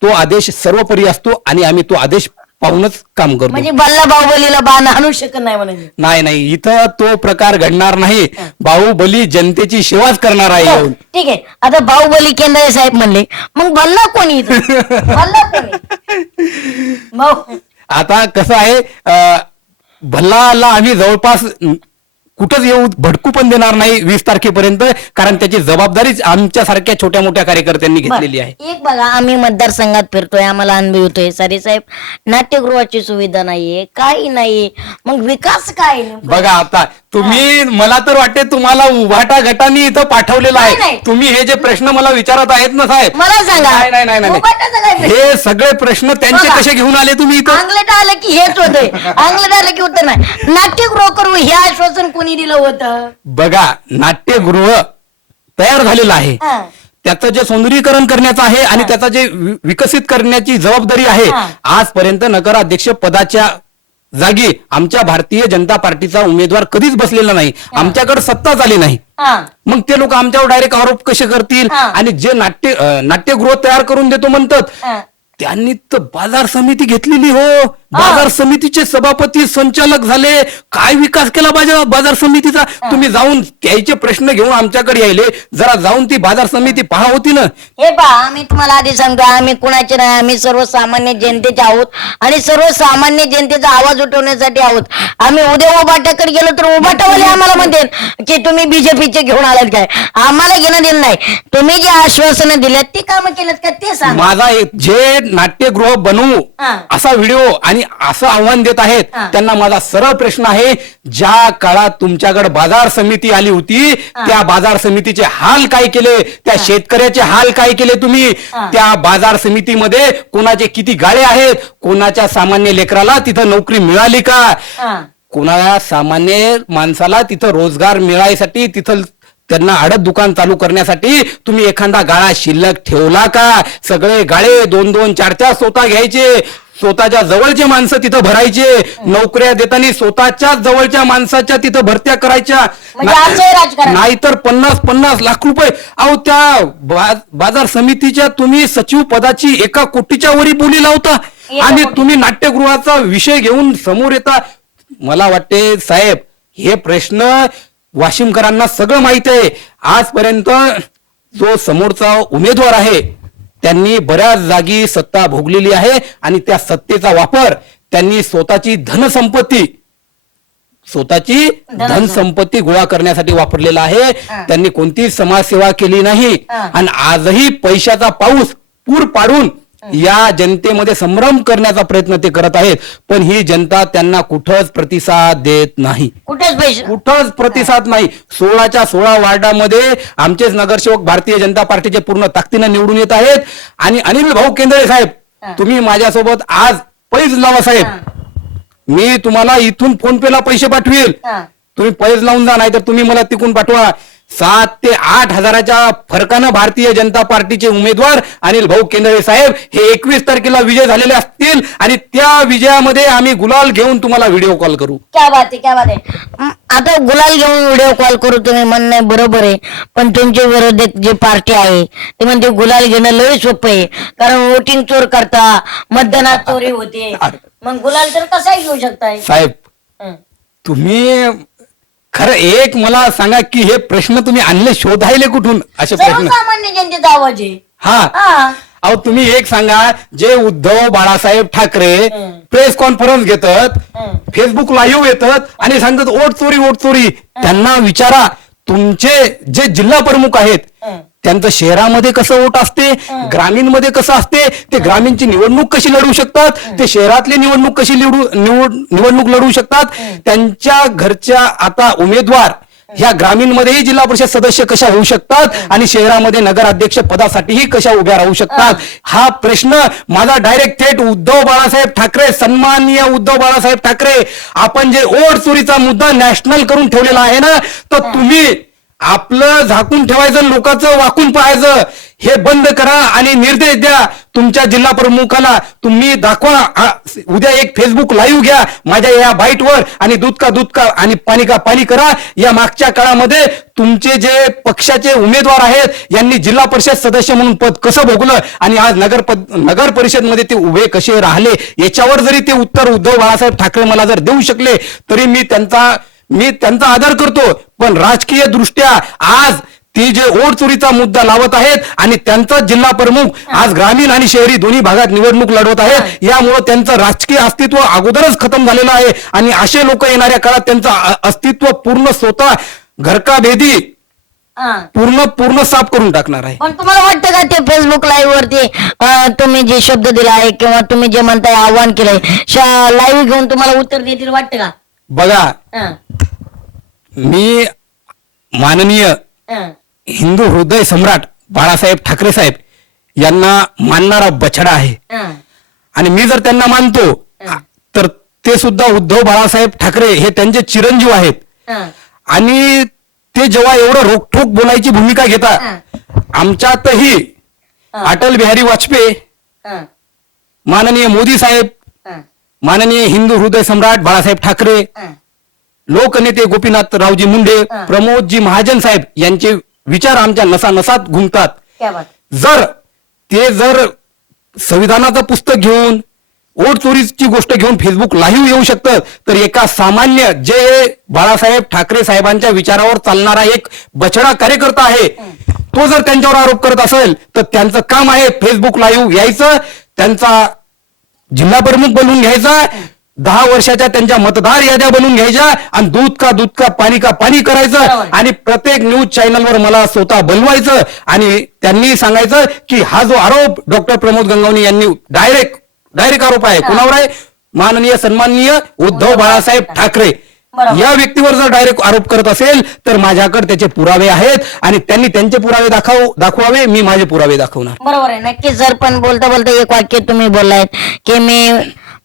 तो आदेश सर्वोपरी असतो आणि आम्ही तो आदेश पाहूनच काम करतो. म्हणजे बल्ला बाहुबलीला बाण आणू शकत नाही म्हणजे? नाही इथं तो प्रकार घडणार नाही. बाहुबली जनतेची सेवाच करणार आहे. हो, ठीक आहे. आता बाहुबली केंद्रे साहेब म्हणले, मग भल्ला कोणी इथं? भल्ला कोणी? भाऊ आता कसं आहे, भल्लाला आम्ही जवळपास कुठंच येऊ भडकू पण देणार नाही 20 तारखेपर्यंत, कारण त्याची जबाबदारीच आमच्या सारख्या छोट्या मोठ्या कार्यकर्त्यांनी घेतलेली आहे. एक बघा, आम्ही मतदारसंघात फिरतोय, आम्हाला अनुभव होतोय. सारे साहेब, नाट्यगृहाची सुविधा नाहीये, काही नाही, मग विकास काय नेमकं? बघा आता तुम्ही, मला तर वाटते तुम्हाला उभाटा गटाने इथं पाठवलेलं नाही, आहे. नाही. तुम्ही हे जे प्रश्न मला विचारत आहेत ना साहेब, मला सांगा. नाही उभाटाचा काय प्रश्न? हे सगळे प्रश्न त्यांचे बघा. कसे घेऊन आले तुम्ही इथं? अंगलट आलं की हेच होतंय, अंगलट आलं की होत नाही. नाट्यगृह करू हे आश्वासन कोणी दिलं होतं? बघा, नाट्यगृह तयार झालेलं आहे, हा. त्याचं जे सौंदर्यीकरण करण्याचं आहे आणि त्याचं जे विकसित करण्याची जबाबदारी आहे. हा. आजपर्यंत नगराध्यक्ष पदाच्या जागी आमच्या भारतीय जनता पार्टीचा उमेदवार कधीच बसलेला नाही. आमच्याकडे सत्ताच आली नाही. हा. मग ते लोक आमच्यावर डायरेक्ट आरोप कसे करतील? हा. आणि जे नाट्यगृह तयार करून देतो म्हणतात, हा. त्यांनी तर बाजार समिती घेतलेली हो. बाजार समितीचे सभापती संचालक झाले. काय विकास केला बाजार समितीचा? तुम्ही जाऊन त्याचे प्रश्न घेऊन आमच्याकडे यायले, जरा जाऊन ती बाजार समिती पहा होती ना. हे पहा, आम्ही तुम्हाला आधी सांगतो, आम्ही कुणाचे नाही, आम्ही सर्वसामान्य जनतेचे आहोत आणि सर्वसामान्य जनतेचा आवाज उठवण्यासाठी आहोत. आम्ही उद्या उभाटाकडे गेलो तर उभाटावाले आम्हाला म्हणतील की तुम्ही बीजेपीचे घेऊन आलात काय. आम्हाला घेणं देणं नाही. तुम्ही जे आश्वासनं दिल्यात ते कामं केलं का ते सांगा. माझा जे नाट्यगृह बनवू हा. असा व्हिडिओ आणि असं आव्हान देत आहेत हा. त्यांना माझा सरळ प्रश्न आहे, ज्या काळात तुमच्याकडे बाजार समिती आली होती त्या बाजार समितीचे हाल काय केले? त्या शेतकऱ्याचे हाल काय केले तुम्ही? त्या बाजार समितीमध्ये कोणाचे किती गाळे आहेत? कोणाच्या सामान्य लेकराला तिथं नोकरी मिळाली का? कोणाला सामान्य माणसाला तिथं रोजगार मिळायसाठी तिथं त्यांना आडत दुकान चालू करण्यासाठी तुम्ही एखादा गाळा शिल्लक ठेवला का? सगळे गाळे 2-2, 4-4 स्वतः घ्यायचे, स्वतःच्या जवळचे माणसं तिथं भरायचे, नोकऱ्या देताना स्वतःच्या जवळच्या माणसाच्या तिथं भरत्या करायच्या. म्हणजे असं आहे राजकारण? नाहीतर 50-50 लाख रुपये. अहो, त्या बाजार समितीच्या तुम्ही सचिव पदाची 1 कोटीच्या वरी बोली लावता आणि तुम्ही नाट्यगृहाचा विषय घेऊन समोर येता. मला वाटते साहेब, हे प्रश्न वाशिमकरांना सगळं माहित आहे. आजपर्यंत जो समोरचा उमेदवार आहे त्यांनी बऱ्याच जागी सत्ता भोगलेली आहे आणि त्या सत्तेचा वापर त्यांनी स्वतःची धनसंपत्ती गोळा करण्यासाठी वापरलेला आहे. त्यांनी कोणतीच समाजसेवा केली नाही आणि आजही पैशाचा पाऊस पूर पाडून या जनतेमध्ये संभ्रम करण्याचा प्रयत्न ते करत आहेत. पण ही जनता त्यांना कुठंच प्रतिसाद देत नाही, कुठंच प्रतिसाद नाही. 16च्या 16 वार्डामध्ये आमचेच नगरसेवक भारतीय जनता पार्टीचे पूर्ण ताकदीनं निवडून येत आहेत. आणि अनिल भाऊ केंद्रे साहेब, तुम्ही माझ्यासोबत आज पैज लावा साहेब. मी तुम्हाला इथून फोन पेला पैसे पाठवेल, तुम्ही पैज लावून जा, नाही तर तुम्ही मला तिकून पाठवा. 7 ते 8 हजाराच्या फरकानं भारतीय जनता पार्टीचे उमेदवार अनिल भाऊ केंद्रे साहेब हे 21 तारखेला विजय झालेले असतील आणि त्या विजयामध्ये आम्ही गुलाल घेऊन तुम्हाला व्हिडिओ कॉल करू. क्या बात आहे, क्या बात आहे. आता गुलाल घेऊन व्हिडिओ कॉल करू तुम्ही म्हणणे बरोबर आहे, पण तुमच्या विरोधात जे पार्टी आहे ते म्हणते गुलाल घेणं लय सोपं आहे, कारण वोटिंग चोर करता, मतदानात चोरी होते, मग गुलाल तर कसा घेऊ शकताय साहेब. हं. तुम्ही खरं एक मला सांगा की हे प्रश्न तुम्ही आणले शोधायले कुठून असे प्रश्न? सर्वसामान्य जनतेचा आवाज आहे. हा हा. अहो तुम्ही एक सांगा, जे उद्धव बाळासाहेब ठाकरे प्रेस कॉन्फरन्स घेतात, फेसबुक लाईव्ह येतात आणि सांगतात वोट चोरी, त्यांना विचारा तुमचे जे जिल्हा प्रमुख आहेत त्यांचं शहरामध्ये कसं वोट असते, ग्रामीण मध्ये कसं असते, ते ग्रामीणची निवडणूक कशी लढू शकतात, ते शहरातली निवडणूक कशी निवडणूक लढू शकतात, त्यांच्या घरच्या आता उमेदवार ह्या ग्रामीण मध्येही जिल्हा परिषद सदस्य कशा होऊ शकतात आणि शहरामध्ये नगराध्यक्ष पदासाठीही कशा उभ्या राहू शकतात. हा प्रश्न माझा डायरेक्ट थेट उद्धव बाळासाहेब ठाकरे, सन्माननीय उद्धव बाळासाहेब ठाकरे, आपण जे वोट चोरीचा मुद्दा नॅशनल करून ठेवलेला आहे ना, तर तुम्ही आपलं झाकून ठेवायचं, लोकांचं वाकून पाहायचं हे बंद करा आणि निर्देश द्या तुमच्या जिल्हा प्रमुखाला. तुम्ही दाखवा, उद्या एक फेसबुक लाईव्ह घ्या माझ्या या बाईटवर आणि दूध का आणि पाणी करा. या मागच्या काळामध्ये तुमचे जे पक्षाचे उमेदवार आहेत यांनी जिल्हा परिषद सदस्य म्हणून पद कसं भोगलं आणि आज नगर परिषद मध्ये ते उभे कसे राहिले, याच्यावर जरी ते उत्तर उद्धव बाळासाहेब ठाकरे मला जर देऊ शकले तरी मी त्यांचा आदर करतो. पण राजकीय दृष्ट्या आज ती जे वोट चोरीचा मुद्दा लावत आहेत आणि त्यांचा जिल्हा प्रमुख आज ग्रामीण आणि शहरी दोन्ही भागात निवडणूक लढवत आहेत, यामुळे त्यांचं राजकीय अस्तित्व अगोदरच खतम झालेलं आहे आणि असे लोक येणाऱ्या काळात त्यांचं अस्तित्व पूर्ण स्वतः घरकाभेदी पूर्ण साफ करून टाकणार आहे. पण तुम्हाला वाटतं का ते फेसबुक लाईव्ह वरती तुम्ही जे शब्द दिला आहे किंवा तुम्ही जे म्हणताय आव्हान केलंय, लाईव्ह घेऊन तुम्हाला उत्तर देतील वाटतं का? बघा, मी माननीय हिंदू हृदय सम्राट बाळासाहेब ठाकरे साहेब यांना मानणारा बछडा आहे आणि मी जर त्यांना मानतो तर ते सुद्धा उद्धव बाळासाहेब ठाकरे हे त्यांचे चिरंजीव आहेत आणि ते जेव्हा एवढं रोखठोक बोलायची भूमिका घेतात, आमच्यातही अटल बिहारी वाजपेयी, माननीय मोदी साहेब, माननीय हिंदू हृदय सम्राट बाळासाहेब ठाकरे, लोकनेते गोपीनाथरावजी मुंडे, प्रमोदजी महाजन साहेब यांचे विचार आमच्या नसानसात घुमतात. जर संविधानाचं पुस्तक घेऊन वोट चोरीची गोष्ट घेऊन फेसबुक लाईव्ह येऊ शकतं, तर एका सामान्य जे बाळासाहेब ठाकरे साहेबांच्या विचारावर चालणारा एक बछडा कार्यकर्ता आहे, तो जर त्यांच्यावर आरोप करत असेल तर त्यांचं काम आहे फेसबुक लाईव्ह यायचं, त्यांचा जिल्हा प्रमुख बनवून घ्यायचा, 10 वर्षाच्या त्यांच्या मतदार याद्या बनवून घ्यायच्या आणि दूध का पाणी करायचं आणि प्रत्येक न्यूज चॅनलवर मला स्वतः बोलवायचं आणि त्यांनी सांगायचं की हा जो आरोप डॉक्टर प्रमोद गंगावणे यांनी डायरेक्ट आरोप आहे, कुणावर आहे? माननीय सन्माननीय उद्धव बाळासाहेब ठाकरे या व्यक्तीवर जर डायरेक्ट आरोप करत असेल तर माझ्याकडे त्याचे पुरावे आहेत आणि त्यांनी त्यांचे पुरावे दाखवावे, मी माझे पुरावे दाखवणार. बरोबर आहे, नक्की सर. पण बोलता एक वाक्य तुम्ही बोललायत की मी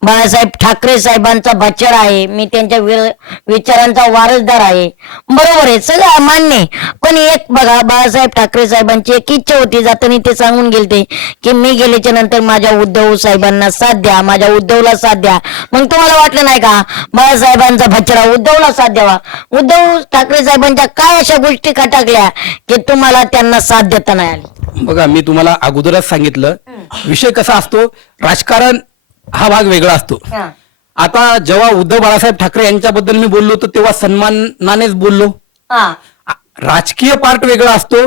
बाळासाहेब ठाकरे साहेबांचा बछडा आहे, मी त्यांच्या विचारांचा वारसदार आहे. बरोबर आहे, सगळं मान्य. पण एक बघा, बाळासाहेब ठाकरे साहेबांची एक इच्छा होती, जाताना ते सांगून गेलते की मी गेल्याच्या नंतर माझ्या उद्धव साहेबांना साथ द्या, माझ्या उद्धवला साथ द्या. मग तुम्हाला वाटलं नाही का बाळासाहेबांचा बछडा उद्धवला साथ द्यावा? उद्धव ठाकरे साहेबांच्या काय अशा गोष्टी खटाकल्या की तुम्हाला त्यांना साथ देता नाही आली? बघा, मी तुम्हाला अगोदरच सांगितलं, विषय कसा असतो, राजकारण हा भाग वेगळा असतो. आता जेव्हा उद्धव बाळासाहेब ठाकरे यांच्याबद्दल मी बोललो तर तेव्हा सन्मानानेच बोललो. राजकीय पार्ट वेगळा असतो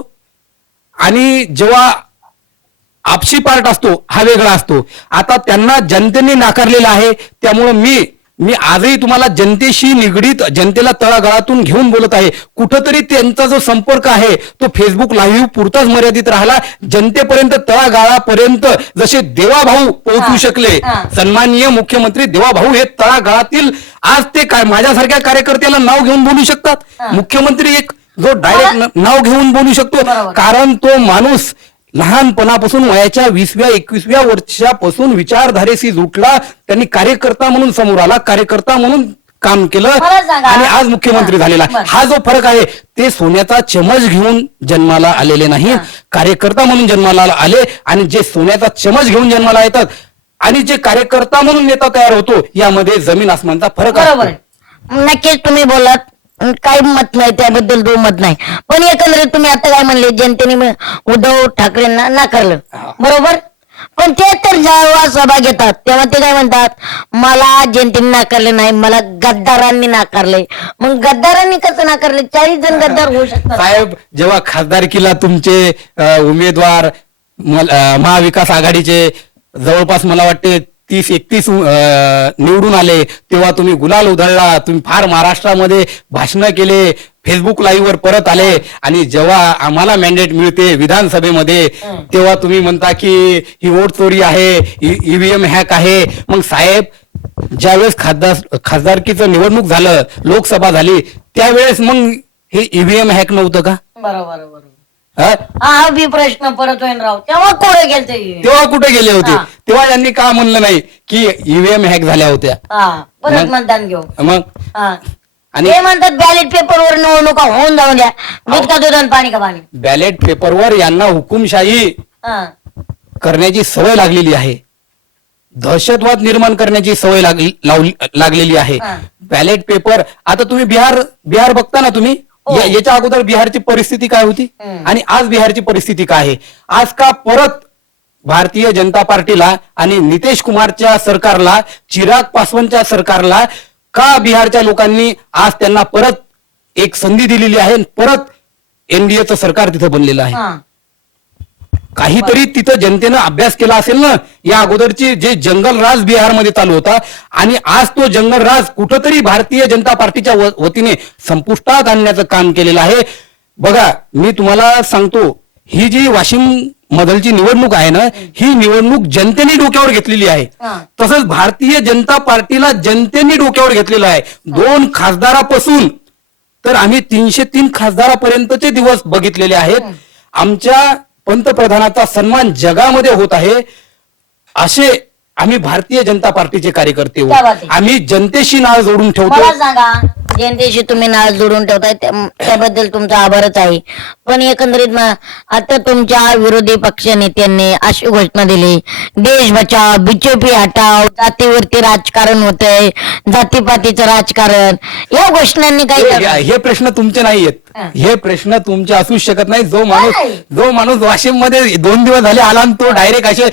आणि जेव्हा आपसी पार्ट असतो हा वेगळा असतो. आता त्यांना जनतेने नाकारलेला आहे, त्यामुळं मी आजही तुम्हाला जनतेशी निगडीत, जनतेला तळागाळातून घेऊन बोलत आहे. कुठंतरी त्यांचा जो संपर्क आहे तो फेसबुक लाईव्ह पुरताच मर्यादित राहिला. जनतेपर्यंत, तळागाळापर्यंत जसे देवाभाऊ पोहोचू शकले, सन्माननीय मुख्यमंत्री देवाभाऊ हे तळागाळातील, आज ते काय माझ्यासारख्या कार्यकर्त्याला नाव घेऊन बोलू शकतात. मुख्यमंत्री एक जो डायरेक्ट नाव घेऊन बोलू शकतो, कारण तो माणूस लहानपणापासून वयाच्या 20व्या-21व्या वर्षापासून विचारधारेशी जुटला. त्यांनी कार्यकर्ता म्हणून समोर आला, कार्यकर्ता म्हणून काम केलं मला सांगा. आणि आज मुख्यमंत्री झालेला आहे. हा जो फरक आहे ते सोन्याचा चमच घेऊन जन्माला आलेले नाही, कार्यकर्ता म्हणून जन्माला आले. आणि जे सोन्याचा चमच घेऊन जन्माला येतात आणि जे कार्यकर्ता म्हणून नेता तयार होतो यामध्ये जमीन आसमानचा फरक बरोबर आहे. आहे. नक्कीच तुम्ही बोलात, काही मत नाही त्याबद्दल, मत नाही. पण एकंदरीत तुम्ही आता काय म्हणले, जनतेने उद्धव ठाकरेंना नाकारलं, बरोबर. पण ते तर जेव्हा सभा घेतात तेव्हा ते काय म्हणतात, मला जनतेने नाकारले नाही, मला गद्दारांनी नाकारले. मग गद्दारांनी कसं नाकारले? 40 जण गद्दार होऊ शकतात साहेब. जेव्हा खासदारकीला तुमचे उमेदवार महाविकास आघाडीचे जवळपास मला वाटते 30-31 निवडून आले, तेव्हा तुम्ही गुलाल उधळला, तुम्ही फार महाराष्ट्रामध्ये भाषणं केले, फेसबुक लाईव्ह वर परत आले. आणि जेव्हा आम्हाला मॅन्डेट मिळते विधानसभेमध्ये तेव्हा तुम्ही म्हणता की ही वोट चोरी आहे, ईव्हीएम हॅक आहे. मग साहेब, ज्यावेळेस खासदारकीचं निवडणूक झालं, लोकसभा झाली, त्यावेळेस मग हे ईव्हीएम हॅक नव्हतं का? बरोबर बरोबर. हा? हा बी प्रश्न परत होईन राव, तेव्हा कोण गेलते? तेव्हा कुठे गेले होते? तेव्हा त्यांनी का म्हणलं नाही की ईव्हीएम हॅक झाल्या होत्या? परत मतदान घेऊ. मग आणि ते म्हणतात बॅलेट पेपरवर निवडणुका होऊन जाऊन द्या, दूध का दूध आणि पाणी का पाणी. बॅलेट पेपरवर यांना हुकुमशाही करण्याची सवय लागलेली आहे, दहशतवाद निर्माण करण्याची सवय लागलेली आहे. बॅलेट पेपर, आता तुम्ही बिहार बघता ना तुम्ही, याच्या अगोदर बिहारची परिस्थिती काय होती आणि आज बिहारची परिस्थिती काय आहे? आज का परत भारतीय जनता पार्टीला आणि नितीश कुमारच्या सरकारला, चिराग पासवानच्या सरकारला का बिहारच्या लोकांनी आज त्यांना परत एक संधी दिलेली आहे, परत एनडीएचं सरकार तिथं बनलेलं आहे? काहीतरी तिथं जनतेनं अभ्यास केला असेल ना. या अगोदरची जे जंगलराज बिहारमध्ये चालू होता आणि आज तो जंगलराज कुठंतरी भारतीय जनता पार्टीच्या वतीने संपुष्टात आणण्याचं काम केलेलं आहे. बघा, मी तुम्हाला सांगतो, ही जी वाशिम मधलची निवडणूक आहे ना, ही निवडणूक जनतेने डोक्यावर घेतलेली आहे. तसंच भारतीय जनता पार्टीला जनतेने डोक्यावर घेतलेलं आहे. 2 खासदारापासून तर आम्ही 303 खासदारापर्यंतचे दिवस बघितलेले आहेत. आमच्या पंतप्रधानाचा सन्मान जगामध्ये होत आहे. असे आम्ही भारतीय जनता पार्टीचे कार्यकर्ते आहोत. आम्ही जनतेशी नाळ जोडून ठेवतो. मला सांगा, जनतेशी तुम्ही नाळ जोडून ठेवताय त्याबद्दल तुमचा आभारच आहे. पण एकंदरीत आता तुमच्या विरोधी पक्ष नेत्यांनी अशी घोषणा दिली, देश बचाव, बीजेपी हटाव, जातीवरती राजकारण होतंय, जातीपातीचं राजकारण. या घोषणांनी काही हे प्रश्न तुमचे नाही आहेत, हे प्रश्न तुमचे असूच शकत नाही. जो माणूस वाशिम मध्ये 2 दिवस झाले आला तो डायरेक्ट असे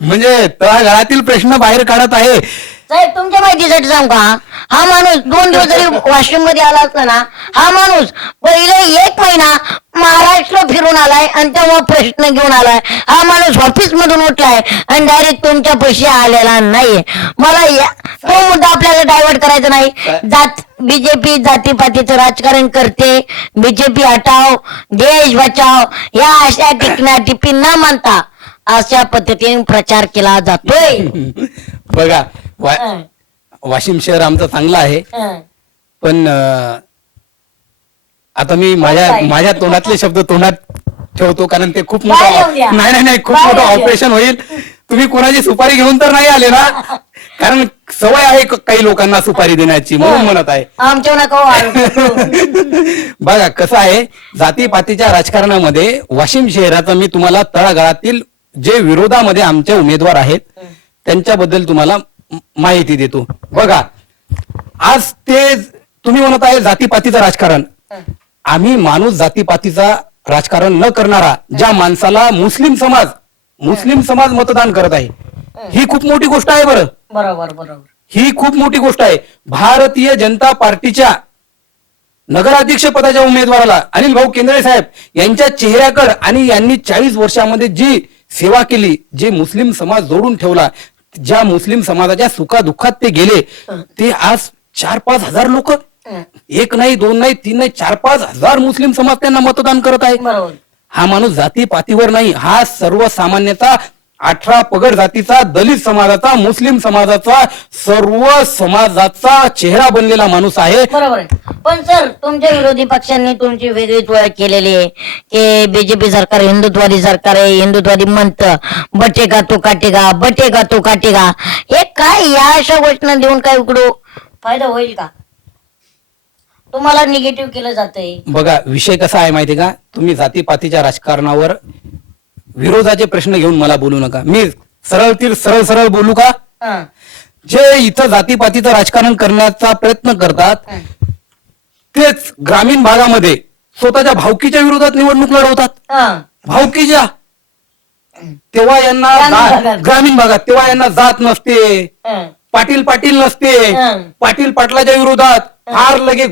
म्हणजे तळागाळातील प्रश्न बाहेर काढत आहे. साहेब, तुमच्या माहितीसाठी सांगू का, हा माणूस 2 दिवस जरी वाशिम मध्ये आला असला ना, हा माणूस पहिले 1 महिना महाराष्ट्र फिरून आलाय आणि तेव्हा प्रश्न घेऊन आलाय. हा माणूस ऑफिस मधून उठलाय आणि डायरेक्ट तुमच्या पैसे आलेला नाहीये. मला तो मुद्दा आपल्याला डायव्हर्ट करायचा नाही. बीजेपी जातीपातीचं राजकारण करते, बीजेपी हटाव, देश बचाव, या अशा टिप्पी न मानता अशा पद्धतीने प्रचार केला जातोय. बघा, वाशिम शहर आमचं चांगलं आहे, पण आता मी माझ्या तोंडातले शब्द तोंडात ठेवतो, कारण ते खूप मोठं नाही खूप मोठं ऑपरेशन होईल. तुम्ही कोणाची सुपारी घेऊन तर नाही आले ना? कारण सवय आहे काही लोकांना सुपारी देण्याची, म्हणून म्हणत आहे. बघा कसं आहे, जातीपातीच्या राजकारणामध्ये वाशिम शहराचा मी तुम्हाला तळागाळातील जे विरोधामध्ये आमचे उमेदवार आहेत त्यांच्याबद्दल तुम्हाला माहिती देतो. बघा, आज ते तुम्ही म्हणत आहे जातीपातीचं राजकारण. आम्ही माणूस जातीपातीचा राजकारण न करणारा, ज्या माणसाला मुस्लिम समाज मतदान करत आहे, ही खूप मोठी गोष्ट आहे. बरोबर, ही खूप मोठी गोष्ट आहे. भारतीय जनता पार्टीच्या नगराध्यक्ष पदाच्या उमेदवाराला अनिल भाऊ केंद्रे साहेब यांच्या चेहऱ्याकडे आणि यांनी 40 वर्षामध्ये जी सेवा केली, जे मुस्लिम समाज जोडून ठेवला, ज्या मुस्लिम समाजाच्या सुखादुःखात ते गेले, ते आज 4-5 हजार लोक, 1 नाही 2 नाही 3 नाही 4-5 हजार मुस्लिम समाज त्यांना मतदान करत आहे. हा माणूस जातीपातीवर नाही, हा सर्वसामान्यता 18 पगड जातीचा, दलित समाजाचा, मुस्लिम समाजाचा, सर्व समाजाचा चेहरा बनलेला माणूस आहे. बरोबर आहे. पण सर, तुमच्या विरोधी पक्षांनी तुमची वेगळीच ओळख केलेली आहे की बीजेपी सरकार हिंदुत्वादी सरकार आहे, हिंदुत्वादी म्हणतं, बटेगा तो काटेगा, बटेगा तो काटेगा. हे काय, या अशा घोषणा देऊन काय उकडू फायदा होईल का? तुम्हाला निगेटिव्ह केलं जातंय. बघा, विषय कसा आहे माहितीये का, तुम्ही जातीपातीच्या राजकारणावर विरोधाचे प्रश्न घेऊन मला बोलू नका. मी सरळ सरळ बोलू का? हा. जे इथं जातीपातीचं राजकारण करण्याचा प्रयत्न करतात तेच ग्रामीण भागामध्ये स्वतःच्या भावकीच्या विरोधात निवडणूक लढवतात. हा. भावकीच्या. तेव्हा यांना ग्रामीण भागात तेव्हा यांना जात नसते, हा. पाटील पाटील नसते. पाटील पाटलाच्या विरोधात फार लगे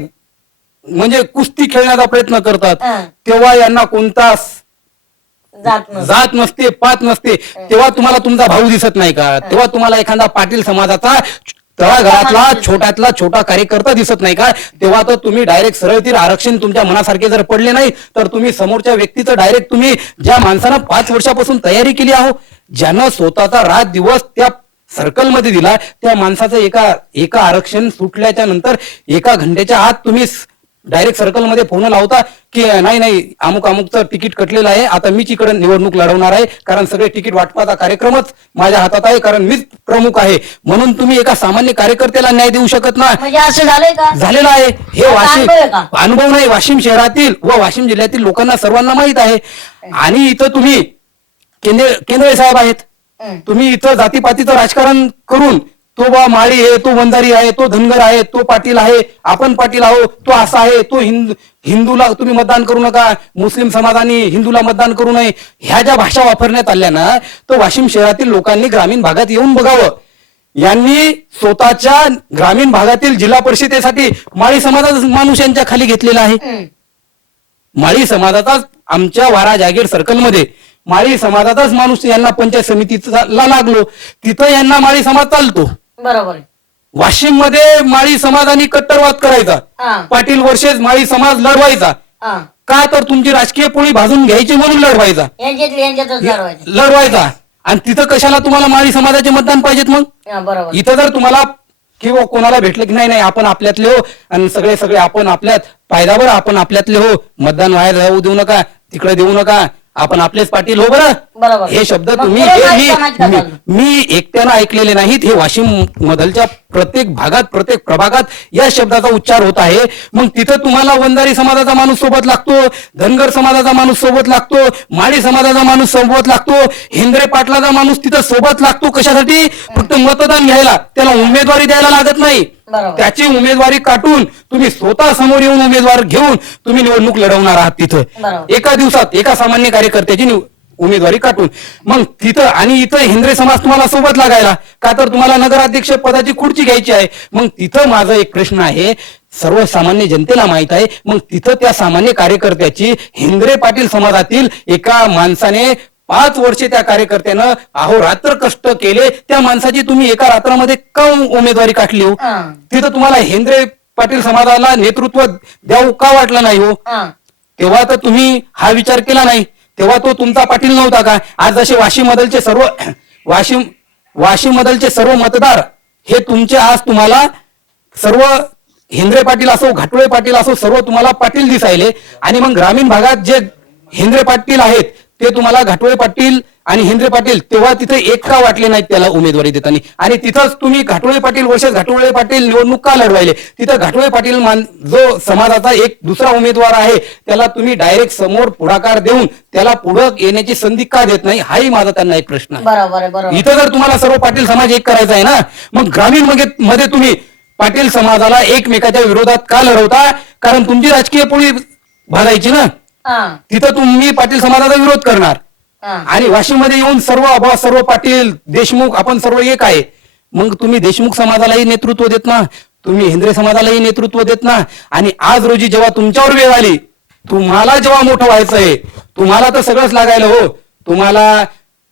म्हणजे कुस्ती खेळण्याचा प्रयत्न करतात. तेव्हा यांना कोणता जात नसते, पात नसते. तेव्हा तुम्हाला तुमचा भाऊ दिसत नाही का? तेव्हा तुम्हाला एखादा पाटील समाजाचा तळागाळातला छोट्यातला छोटा कार्यकर्ता दिसत नाही का? तेव्हा तर तुम्ही डायरेक्ट सरळतीर आरक्षण तुमच्या मनासारखे जर पडले नाही तर तुम्ही समोरच्या व्यक्तीचं डायरेक्ट तुम्ही ज्या माणसानं 5 वर्षापासून तयारी केली आहो, ज्यानं स्वतःचा रात दिवस त्या सर्कलमध्ये दिला, त्या माणसाचं एका आरक्षण सुटल्याच्या नंतर 1 घंट्याच्या आत तुम्ही डायरेक्ट सर्कलमध्ये फोन लावता की नाही अमुक अमुकचं तिकीट कटलेलं आहे, आता मीच इकडे निवडणूक लढवणार आहे, कारण सगळे तिकीट वाटपाचा कार्यक्रमच माझ्या हातात आहे, कारण मीच प्रमुख आहे. म्हणून तुम्ही एका सामान्य कार्यकर्त्याला न्याय देऊ शकत ना. म्हणजे असं झालंय का? झालेलं आहे हे. वाशिम अनुभव नाही, वाशिम शहरातील व वाशिम जिल्ह्यातील लोकांना सर्वांना माहित आहे. आणि इथं तुम्ही केंद्रे साहेब आहेत, तुम्ही इथं जातीपातीचं राजकारण करून तो बा माळी आहे, तो वंजारी आहे, तो धनगर आहे, तो पाटील आहे, आपण पाटील आहो, तो असा आहे, तो हिंदूला तुम्ही मतदान करू नका, मुस्लिम समाजाने हिंदूला मतदान करू नये, ह्या ज्या भाषा वापरण्यात आल्या ना, तर वाशिम शहरातील लोकांनी ग्रामीण भागात येऊन बघावं. यांनी स्वतःच्या ग्रामीण भागातील जिल्हा परिषदेसाठी माळी समाजाचा माणूस यांच्या खाली घेतलेला आहे. माळी समाजाचा आमच्या वारा जागीर सर्कलमध्ये माळी समाजाचाच माणूस यांना पंचायत समितीला लागलो, तिथं यांना माळी समाज चालतो. बरोबर. वाशिम मध्ये माळी समाजाने कट्टरवाद करायचा, पाटील वर्षेस माळी समाज लढवायचा. का तर तुमची राजकीय पोळी भाजून घ्यायची म्हणून लढवायचा. आणि तिथं कशाला तुम्हाला माळी समाजाचे मतदान पाहिजेत मग? बरोबर. इथं जर तुम्हाला किंवा कोणाला भेटलं की नाही आपण आपल्यातले हो आणि सगळे आपण आपल्यात फायदावर आपण आपल्यातले हो, मतदान वाया जाऊ देऊ नका, तिकडे देऊ नका, आपण आपलेच पाटील हो. बरं, हे शब्द तुम्ही मी एकट्यानं ऐकलेले नाहीत. हे वाशिम मधलच्या प्रत्येक भागात प्रत्येक प्रभागात या शब्दाचा उच्चार होत आहे. मग तिथं तुम्हाला वंजारी समाजाचा माणूस सोबत लागतो, धनगर समाजाचा माणूस सोबत लागतो, माळी समाजाचा माणूस सोबत लागतो, हेंद्रे पाटलाचा माणूस तिथं सोबत लागतो. कशासाठी? फक्त मतदान घ्यायला. त्याला उमेदवारी द्यायला लागत नाही. त्याची उमेदवारी काटून तुम्ही स्वतः समोर येऊन उमेदवार घेऊन तुम्ही निवडणूक लढवणार आहात. तिथं एका दिवसात एका सामान्य कार्यकर्त्याची उमेदवारी काटून मग तिथं. आणि इथं हेंद्रे समाज तुम्हाला सोबत लागायला का तर तुम्हाला नगराध्यक्ष पदाची खुर्ची घ्यायची आहे. मग तिथं माझा एक प्रश्न आहे, सर्वसामान्य जनतेला माहित आहे, मग तिथं त्या सामान्य कार्यकर्त्याची हेंद्रे पाटील समाजातील एका माणसाने 5 वर्षे त्या कार्यकर्त्यानं अहोरात्र कष्ट केले, त्या माणसाची तुम्ही एका रात्रामध्ये का उमेदवारी काढली हो? तिथं तुम्हाला हेंद्रे पाटील समाजाला नेतृत्व द्यावं का वाटलं नाही हो? तेव्हा तर तुम्ही हा विचार केला नाही. तेव्हा तो तुमचा पाटील नव्हता का? आज जसे वाशिम मधलचे सर्व मतदार हे तुमचे, आज तुम्हाला सर्व हेंद्रे पाटील असो घाटोळे पाटील असो सर्व तुम्हाला पाटील दिसायले. आणि मग ग्रामीण भागात जे हेंद्रे पाटील आहेत ते तुम्हाला घाटोळे पाटील आणि हेंद्रे पाटील तेव्हा तिथे एक का वाटले नाहीत त्याला उमेदवारी देताना. आणि तिथंच तुम्ही घाटोळे पाटील वर्षेस घाटोळे पाटील निवडणूक का लढवायले? तिथं घाटोळे पाटील जो समाजाचा एक दुसरा उमेदवार आहे त्याला तुम्ही डायरेक्ट समोर पुढाकार देऊन त्याला पुढे येण्याची संधी का देत नाही? हाही माझा त्यांना एक प्रश्न आहे. इथं जर तुम्हाला सर्व पाटील समाज एक करायचा आहे ना, मग ग्रामीण मध्ये तुम्ही पाटील समाजाला एकमेकाच्या विरोधात का लढवता? कारण तुमची राजकीय पोळी भागायची ना. तिथं तुम्ही पाटील समाजाचा विरोध करणार आणि वाशिम मध्ये येऊन सर्व पाटील देशमुख आपण सर्व एक आहे. मग तुम्ही देशमुख समाजालाही नेतृत्व देत ना, तुम्ही हेंद्रे समाजालाही नेतृत्व देत ना. आणि आज रोजी जेव्हा तुमच्यावर वेळ आली, तुम्हाला जेव्हा मोठं व्हायचंय, तुम्हाला तर सगळंच लागायला हो. तुम्हाला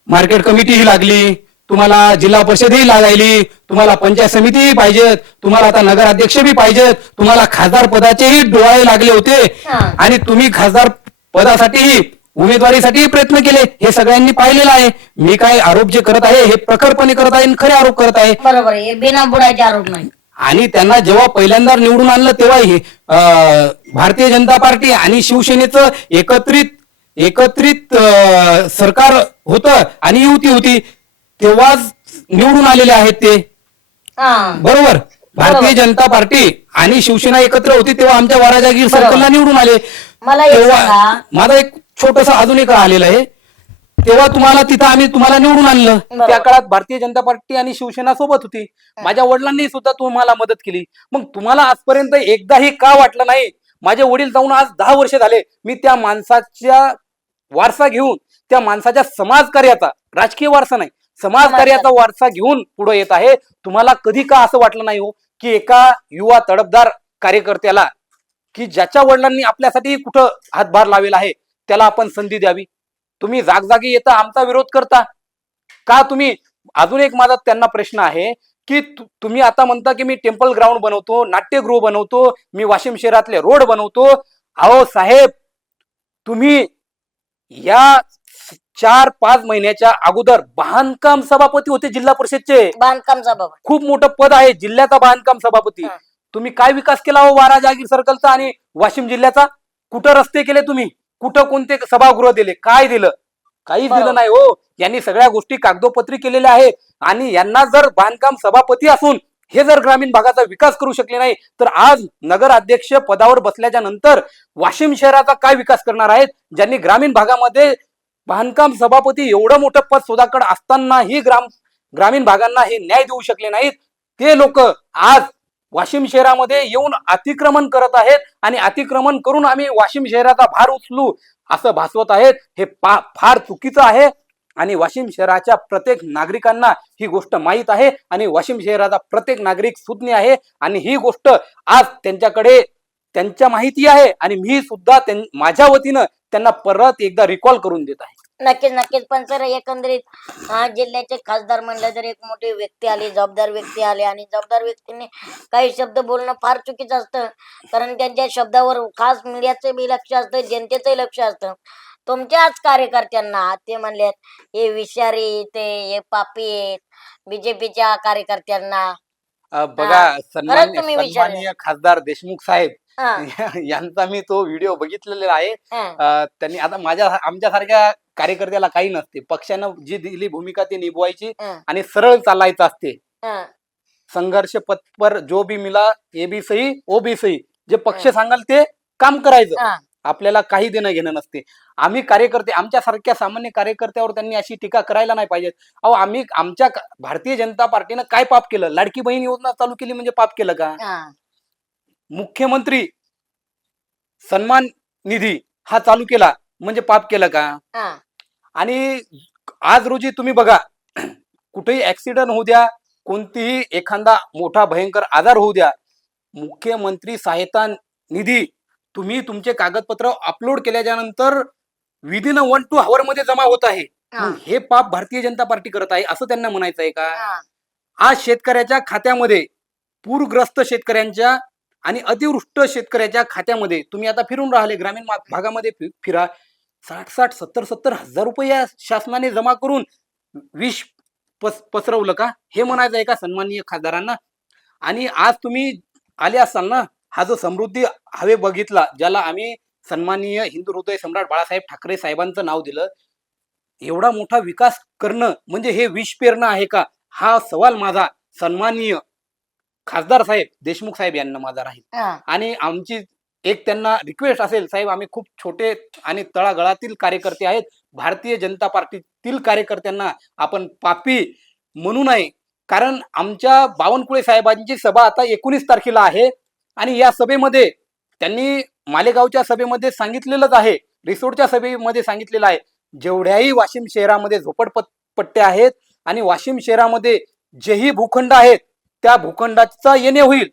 मार्केट कमिटीही लागली, तुम्हाला जिल्हा परिषदही लागायली, तुम्हाला पंचायत समितीही पाहिजेत, तुम्हाला आता नगराध्यक्ष बी पाहिजेत, तुम्हाला खासदार पदाचेही डोळे लागले होते. आणि तुम्ही खासदार पदासाठीही उमेदवारीसाठी प्रयत्न केले, हे सगळ्यांनी पाहिलेलं आहे. मी काय आरोप जे करत आहे हे प्रखरपणे करत आहे, खरे आरोप करत आहे. बरोबर आहे, बिना बुडाचे आरोप नाही. आणि त्यांना जेव्हा पहिल्यांदा निवडून आणलं तेव्हा हे भारतीय जनता पार्टी आणि शिवसेनेचं एकत्रित सरकार होतं आणि युती होती, तेव्हाच निवडून आलेले आहेत ते. बरोबर. भारतीय जनता पार्टी आणि शिवसेना एकत्र होती तेव्हा आमच्या वाराजागीर सर्कलला निवडून आले. मला एक तेव्हा सांगा. माझा एक छोटसा अजून एक आलेला आहे. तेव्हा तुम्हाला तिथं आम्ही तुम्हाला निवडून आणलं. बरोबर. त्या काळात भारतीय जनता पार्टी आणि शिवसेना सोबत होती. माझ्या वडिलांनी सुद्धा तुम्हाला मदत केली. मग तुम्हाला आजपर्यंत एकदाही का वाटलं नाही? माझे वडील जाऊन आज 10 वर्ष झाले, मी त्या माणसाच्या वारसा घेऊन, त्या माणसाच्या समाजकार्याचा, राजकीय वारसा नाही, समाजकार्याचा वारसा घेऊन पुढे येत आहे. तुम्हाला कधी का असं वाटलं नाही हो की एका युवा तडफदार कार्यकर्त्याला, की ज्याच्या वडिलांनी आपल्यासाठी कुठं हातभार लावेला आहे, त्याला आपण संधी द्यावी? तुम्ही जागजागी येता आमचा विरोध करता का? तुम्ही अजून एक माझा त्यांना प्रश्न आहे की तुम्ही आता म्हणता की मी टेम्पल ग्राउंड बनवतो, नाट्यगृह बनवतो, मी वाशिम शहरातले रोड बनवतो. अहो साहेब, तुम्ही या 4-5 महिन्याच्या अगोदर बांधकाम सभापती होते जिल्हा परिषदचे. बांधकाम सभापती खूप मोठं पद आहे, जिल्ह्याचा बांधकाम सभापती. तुम्ही काय विकास केला हो वारा जागीर सर्कलचा आणि वाशिम जिल्ह्याचा? कुठं रस्ते केले तुम्ही? कुठं कोणते सभागृह दिले? काय दिलं? काहीच दिलं नाही हो. यांनी सगळ्या गोष्टी कागदोपत्री केलेल्या आहेत. आणि यांना जर बांधकाम सभापती असून हे जर ग्रामीण भागाचा विकास करू शकले नाही, तर आज नगर अध्यक्ष पदावर बसल्याच्या नंतर वाशिम शहराचा काय विकास करणार आहेत? ज्यांनी ग्रामीण भागामध्ये बांधकाम सभापती एवढं मोठं पद स्वतःकडे असतानाही ग्रामीण भागांना हे न्याय देऊ शकले नाहीत, ते लोक आज वाशिम शहरामध्ये येऊन अतिक्रमण करत आहेत आणि अतिक्रमण करून आम्ही वाशिम शहराचा भार उचलू असं भासवत आहेत. हे फार चुकीचं आहे आणि वाशिम शहराच्या प्रत्येक नागरिकांना ही गोष्ट माहीत आहे आणि वाशिम शहराचा प्रत्येक नागरिक सुज्ञ आहे आणि ही गोष्ट आज त्यांच्याकडे त्यांच्या माहिती आहे आणि मी सुद्धा माझ्या वतीनं त्यांना परत एकदा रिकॉल करून देत आहे. नक्कीच नक्कीच. पण सर एकंदरीत जिल्ह्याचे खासदार म्हणलं तर एक मोठी व्यक्ती आली, जबाबदार व्यक्ती आली आणि जबाबदार व्यक्तीने काही शब्द बोलणं फार चुकीचं असतं, कारण त्यांच्या शब्दावर खास मीडियाचं बी लक्ष असतं, जनतेचंही लक्ष असतं. तुमच्याच कार्यकर्त्यांना ते म्हणलेत हे विषारी, ते हे पापी आहेत, बीजेपीच्या कार्यकर्त्यांना. बघा, खरंच तुम्ही विचारलं. सन्माननीय खासदार देशमुख साहेब हा, यांचा मी तो व्हिडिओ बघितलेला आहे. हा, त्यांनी आता आमच्यासारख्या कार्यकर्त्याला काही नसते, पक्षानं जी दिली भूमिका ती निभवायची हा, आणि सरळ चालायचं असते. हा. संघर्ष पथ पर जो भी मिला ये भी सही वो भी सही, जे पक्ष सांगाल ते काम करायचं. हा. आपल्याला काही देणं घेणं नसते. आम्ही कार्यकर्ते, आमच्यासारख्या सामान्य कार्यकर्त्यावर त्यांनी अशी टीका करायला नाही पाहिजे. अहो, आम्ही आमच्या भारतीय जनता पार्टीनं काय पाप केलं? लाडकी बहीण योजना चालू केली म्हणजे पाप केलं का? हा. मुख्यमंत्री सन्मान निधी हा चालू केला म्हणजे पाप केलं का? हा. आणि आज रोजी तुम्ही बघा, कुठेही ऍक्सिडेंट होऊ द्या, कोणतीही एखादा मोठा भयंकर आजार होऊ द्या, मुख्यमंत्री सहायता निधी तुम्ही तुमचे कागदपत्र अपलोड केल्याच्या नंतर विदिन 1 to 2 hour मध्ये जमा होत आहे. मग हे पाप भारतीय जनता पार्टी करत आहे असं त्यांना म्हणायचं आहे का? हा. आज शेतकऱ्याच्या खात्यामध्ये, पूरग्रस्त शेतकऱ्यांच्या आणि अतिवृष्ट शेतकऱ्याच्या खात्यामध्ये तुम्ही आता फिरून राहिले, ग्रामीण भागामध्ये फिरा, 60-60, 70-70 हजार रुपये या शासनाने जमा करून विष पसरवलं का? हे म्हणायचं आहे का सन्माननीय खासदारांना? आणि आज तुम्ही आले असाल ना, हा जो समृद्धी हवे बघितला, ज्याला आम्ही सन्माननीय हिंदू हृदय सम्राट बाळासाहेब ठाकरे साहेबांचं नाव दिलं, एवढा मोठा विकास करणं म्हणजे हे विष पेरणं आहे का? हा सवाल माझा सन्माननीय खासदार साहेब देशमुख साहेब यांना माझा राहील. हा. आणि आमची एक त्यांना रिक्वेस्ट असेल, साहेब आम्ही खूप छोटे आणि तळागाळातील कार्यकर्ते आहेत, भारतीय जनता पार्टीतील कार्यकर्त्यांना आपण पापी म्हणू नये, कारण आमच्या बावनकुळे साहेबांची सभा आता 19 तारखेला आहे आणि या सभेमध्ये त्यांनी मालेगावच्या सभेमध्ये सांगितलेलंच आहे, रिसोडच्या सभेमध्ये सांगितलेलं आहे, जेवढ्याही वाशिम शहरामध्ये झोपडपट्ट्या आहेत आणि वाशिम शहरामध्ये जेही भूखंड आहेत त्या भूखंडाचा येणे होईल,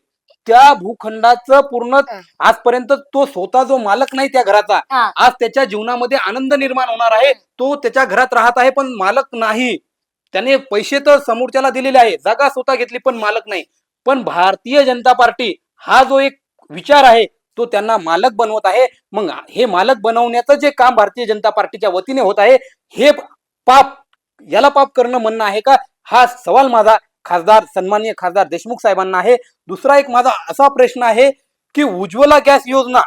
त्या भूखंडाचं पूर्ण आजपर्यंत तो स्वतः जो मालक नाही त्या घराचा, हा. आज त्याच्या जीवनामध्ये आनंद निर्माण होणार आहे. तो त्याच्या घरात राहत आहे पण मालक नाही. त्याने पैसे तर समोरच्याला दिलेले आहे, जागा स्वतः घेतली पण मालक नाही. पण भारतीय जनता पार्टी हा जो एक विचार आहे तो त्यांना मालक बनवत आहे. मग हे मालक बनवण्याचं जे काम भारतीय जनता पार्टीच्या वतीने होत आहे, हे पाप, याला पाप करणं म्हणणं आहे का? हा सवाल माझा खासदार सन्माननीय खासदार देशमुख साहेबांना आहे. दुसरा एक माझा असा प्रश्न आहे की उज्ज्वला गॅस योजना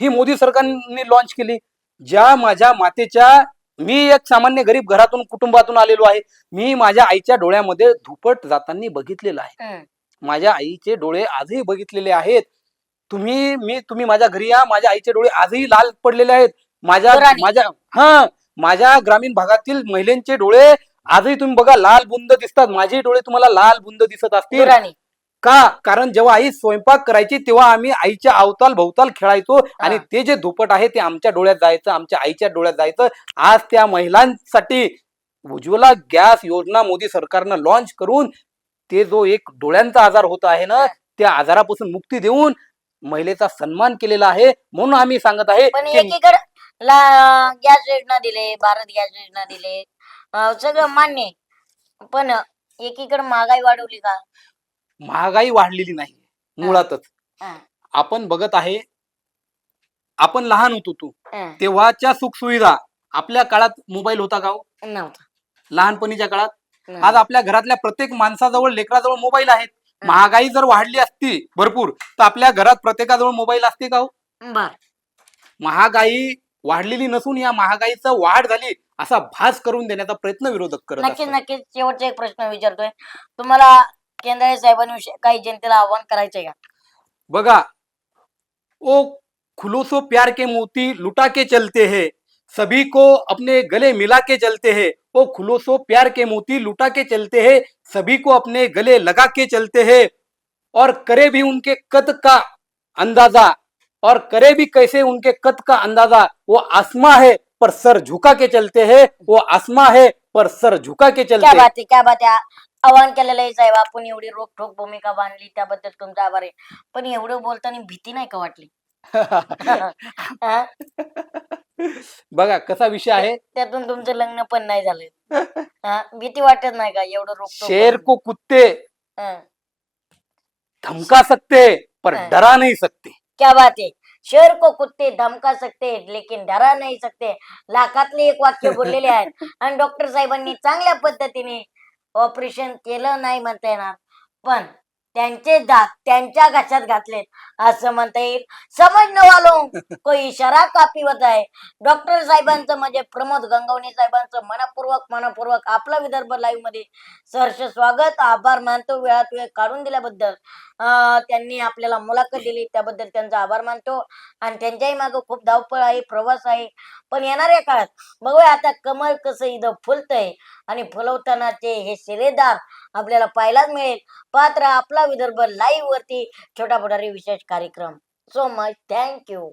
ही मोदी सरकारने लॉन्च केली, ज्या माझ्या मातेच्या, मी एक सामान्य गरीब घरातून कुटुंबातून आलेलो आहे, मी माझ्या आईच्या डोळ्यामध्ये धुपट जाताना बघितलेलं आहे. माझ्या आईचे डोळे आजही बघितलेले आहेत. तुम्ही माझ्या घरी या, माझ्या आईचे डोळे आजही लाल पडलेले आहेत. जोराने. माझ्या ग्रामीण भागातील महिलांचे डोळे आजही तुम्ही बघा लाल बुंद दिसतात. माझे डोळे तुम्हाला लाल बुंद दिसत असतील जोराने. का? कारण जेव्हा आई स्वयंपाक करायची तेव्हा आम्ही आईच्या अवताल भोवताल खेळायचो आणि ते जे धुपट आहे ते आमच्या डोळ्यात जायचं, आमच्या आईच्या डोळ्यात जायचं. आज त्या महिलांसाठी उज्ज्वला गॅस योजना मोदी सरकारनं लॉन्च करून ते जो एक डोळ्यांचा आजार होत आहे ना, त्या आजारापासून मुक्ती देऊन महिलेचा सन्मान केलेला आहे. म्हणून आम्ही सांगत आहे पण की एकीकडे गॅस योजना दिले, भारत गॅस योजना दिले, सगळं मान्य आहे. पण एकीकडे महागाई वाढवली का? महागाई वाढलेली नाही मुळातच. हं, आपण बघत आहे, आपण लहान होतो तू हं. तेव्हाच्या सुखसुविधा आपल्या काळात मोबाईल होता का हो? नव्हता. लहानपणीच्या काळात. नाही. आज आपल्या घरातल्या प्रत्येक माणसाजवळ लेकराजवळ मोबाईल आहेत. महागाई जर वाढली असती भरपूर तर आपल्या घरात प्रत्येकाजवळ मोबाईल असते का हो? बर. महागाई वाढलेली नसून या महागाईचा वाढ झाली असा भास करून देण्याचा प्रयत्न विरोधक करत नक्कीच असतात. नक्कीच शेवटचा एक प्रश्न विचारतोय तुम्हाला. केंद्र साहेबांविषयी काही जनतेला आव्हान करायचंय का? बघा, ओ खुलोसो प्यार के मोती लुटा के चलते हैं, सभी को अपने गले मिला के चलते हैं. ओ खुलोसो प्यार के मोती लुटा के चलते हैं, सभी को अपने गले लगा के चलते हैं. और करे भी उनके कद का अंदाजा, और करे भी कैसे उनके कद का अंदाजा. वो आसमां है पर सर झुका के चलते हैं, वो आसमां है पर सर झुका के क्या चलते. बात आहे, क्या बात आहे. आव्हान केलेलं आहे साहेब, आपण एवढी रोखठोक भूमिका बांधली त्याबद्दल तुमचा आभार आहे. पण एवढं बोलताना भीती नाही का वाटली? हा? बघा कसा विषय आहे. त्यातून तुमचं लग्न पण नाही झालं. हा? भीती वाटत नाही का एवढं रोखठोक शेर बोलून? को कुत्ते हा. धमका सकते हैं, पर हाँ. डरा नहीं सकते. क्या बात आहे. शेर को कुत्ते धमका सकते लेकिन डरा नाही सकते. लाखातले एक वाक्य बोललेले आहेत आणि डॉक्टर साहेबांनी चांगल्या पद्धतीने ऑपरेशन केलं नाही म्हणता येणार, पण त्यांचे दात त्यांच्या घशात घातलेत असं म्हणता येईल. समजणं वालो कोई इशारा काफी होत आहे. डॉक्टर साहेबांचं म्हणजे प्रमोद गंगवणे साहेबांचं मनपूर्वक आपला विदर्भ लाईव्ह मध्ये सहर्ष स्वागत, आभार मानतो. वेळात वेळ काढून दिल्याबद्दल, त्यांनी आपल्याला मुलाखत दिली त्याबद्दल त्यांचा आभार मानतो. आणि त्यांच्याही मागं खूप धावपळ आहे, प्रवास आहे. पण येणाऱ्या काळात बघूया आता कमळ कसं इथं फुलतंय आणि फुलवतानाचे हे शिलेदार आपल्याला पाहायलाच मिळेल. पात्र आपला विदर्भ लाईव्ह वरती छोटा पुढारी विशेष कार्यक्रम. So much thank you.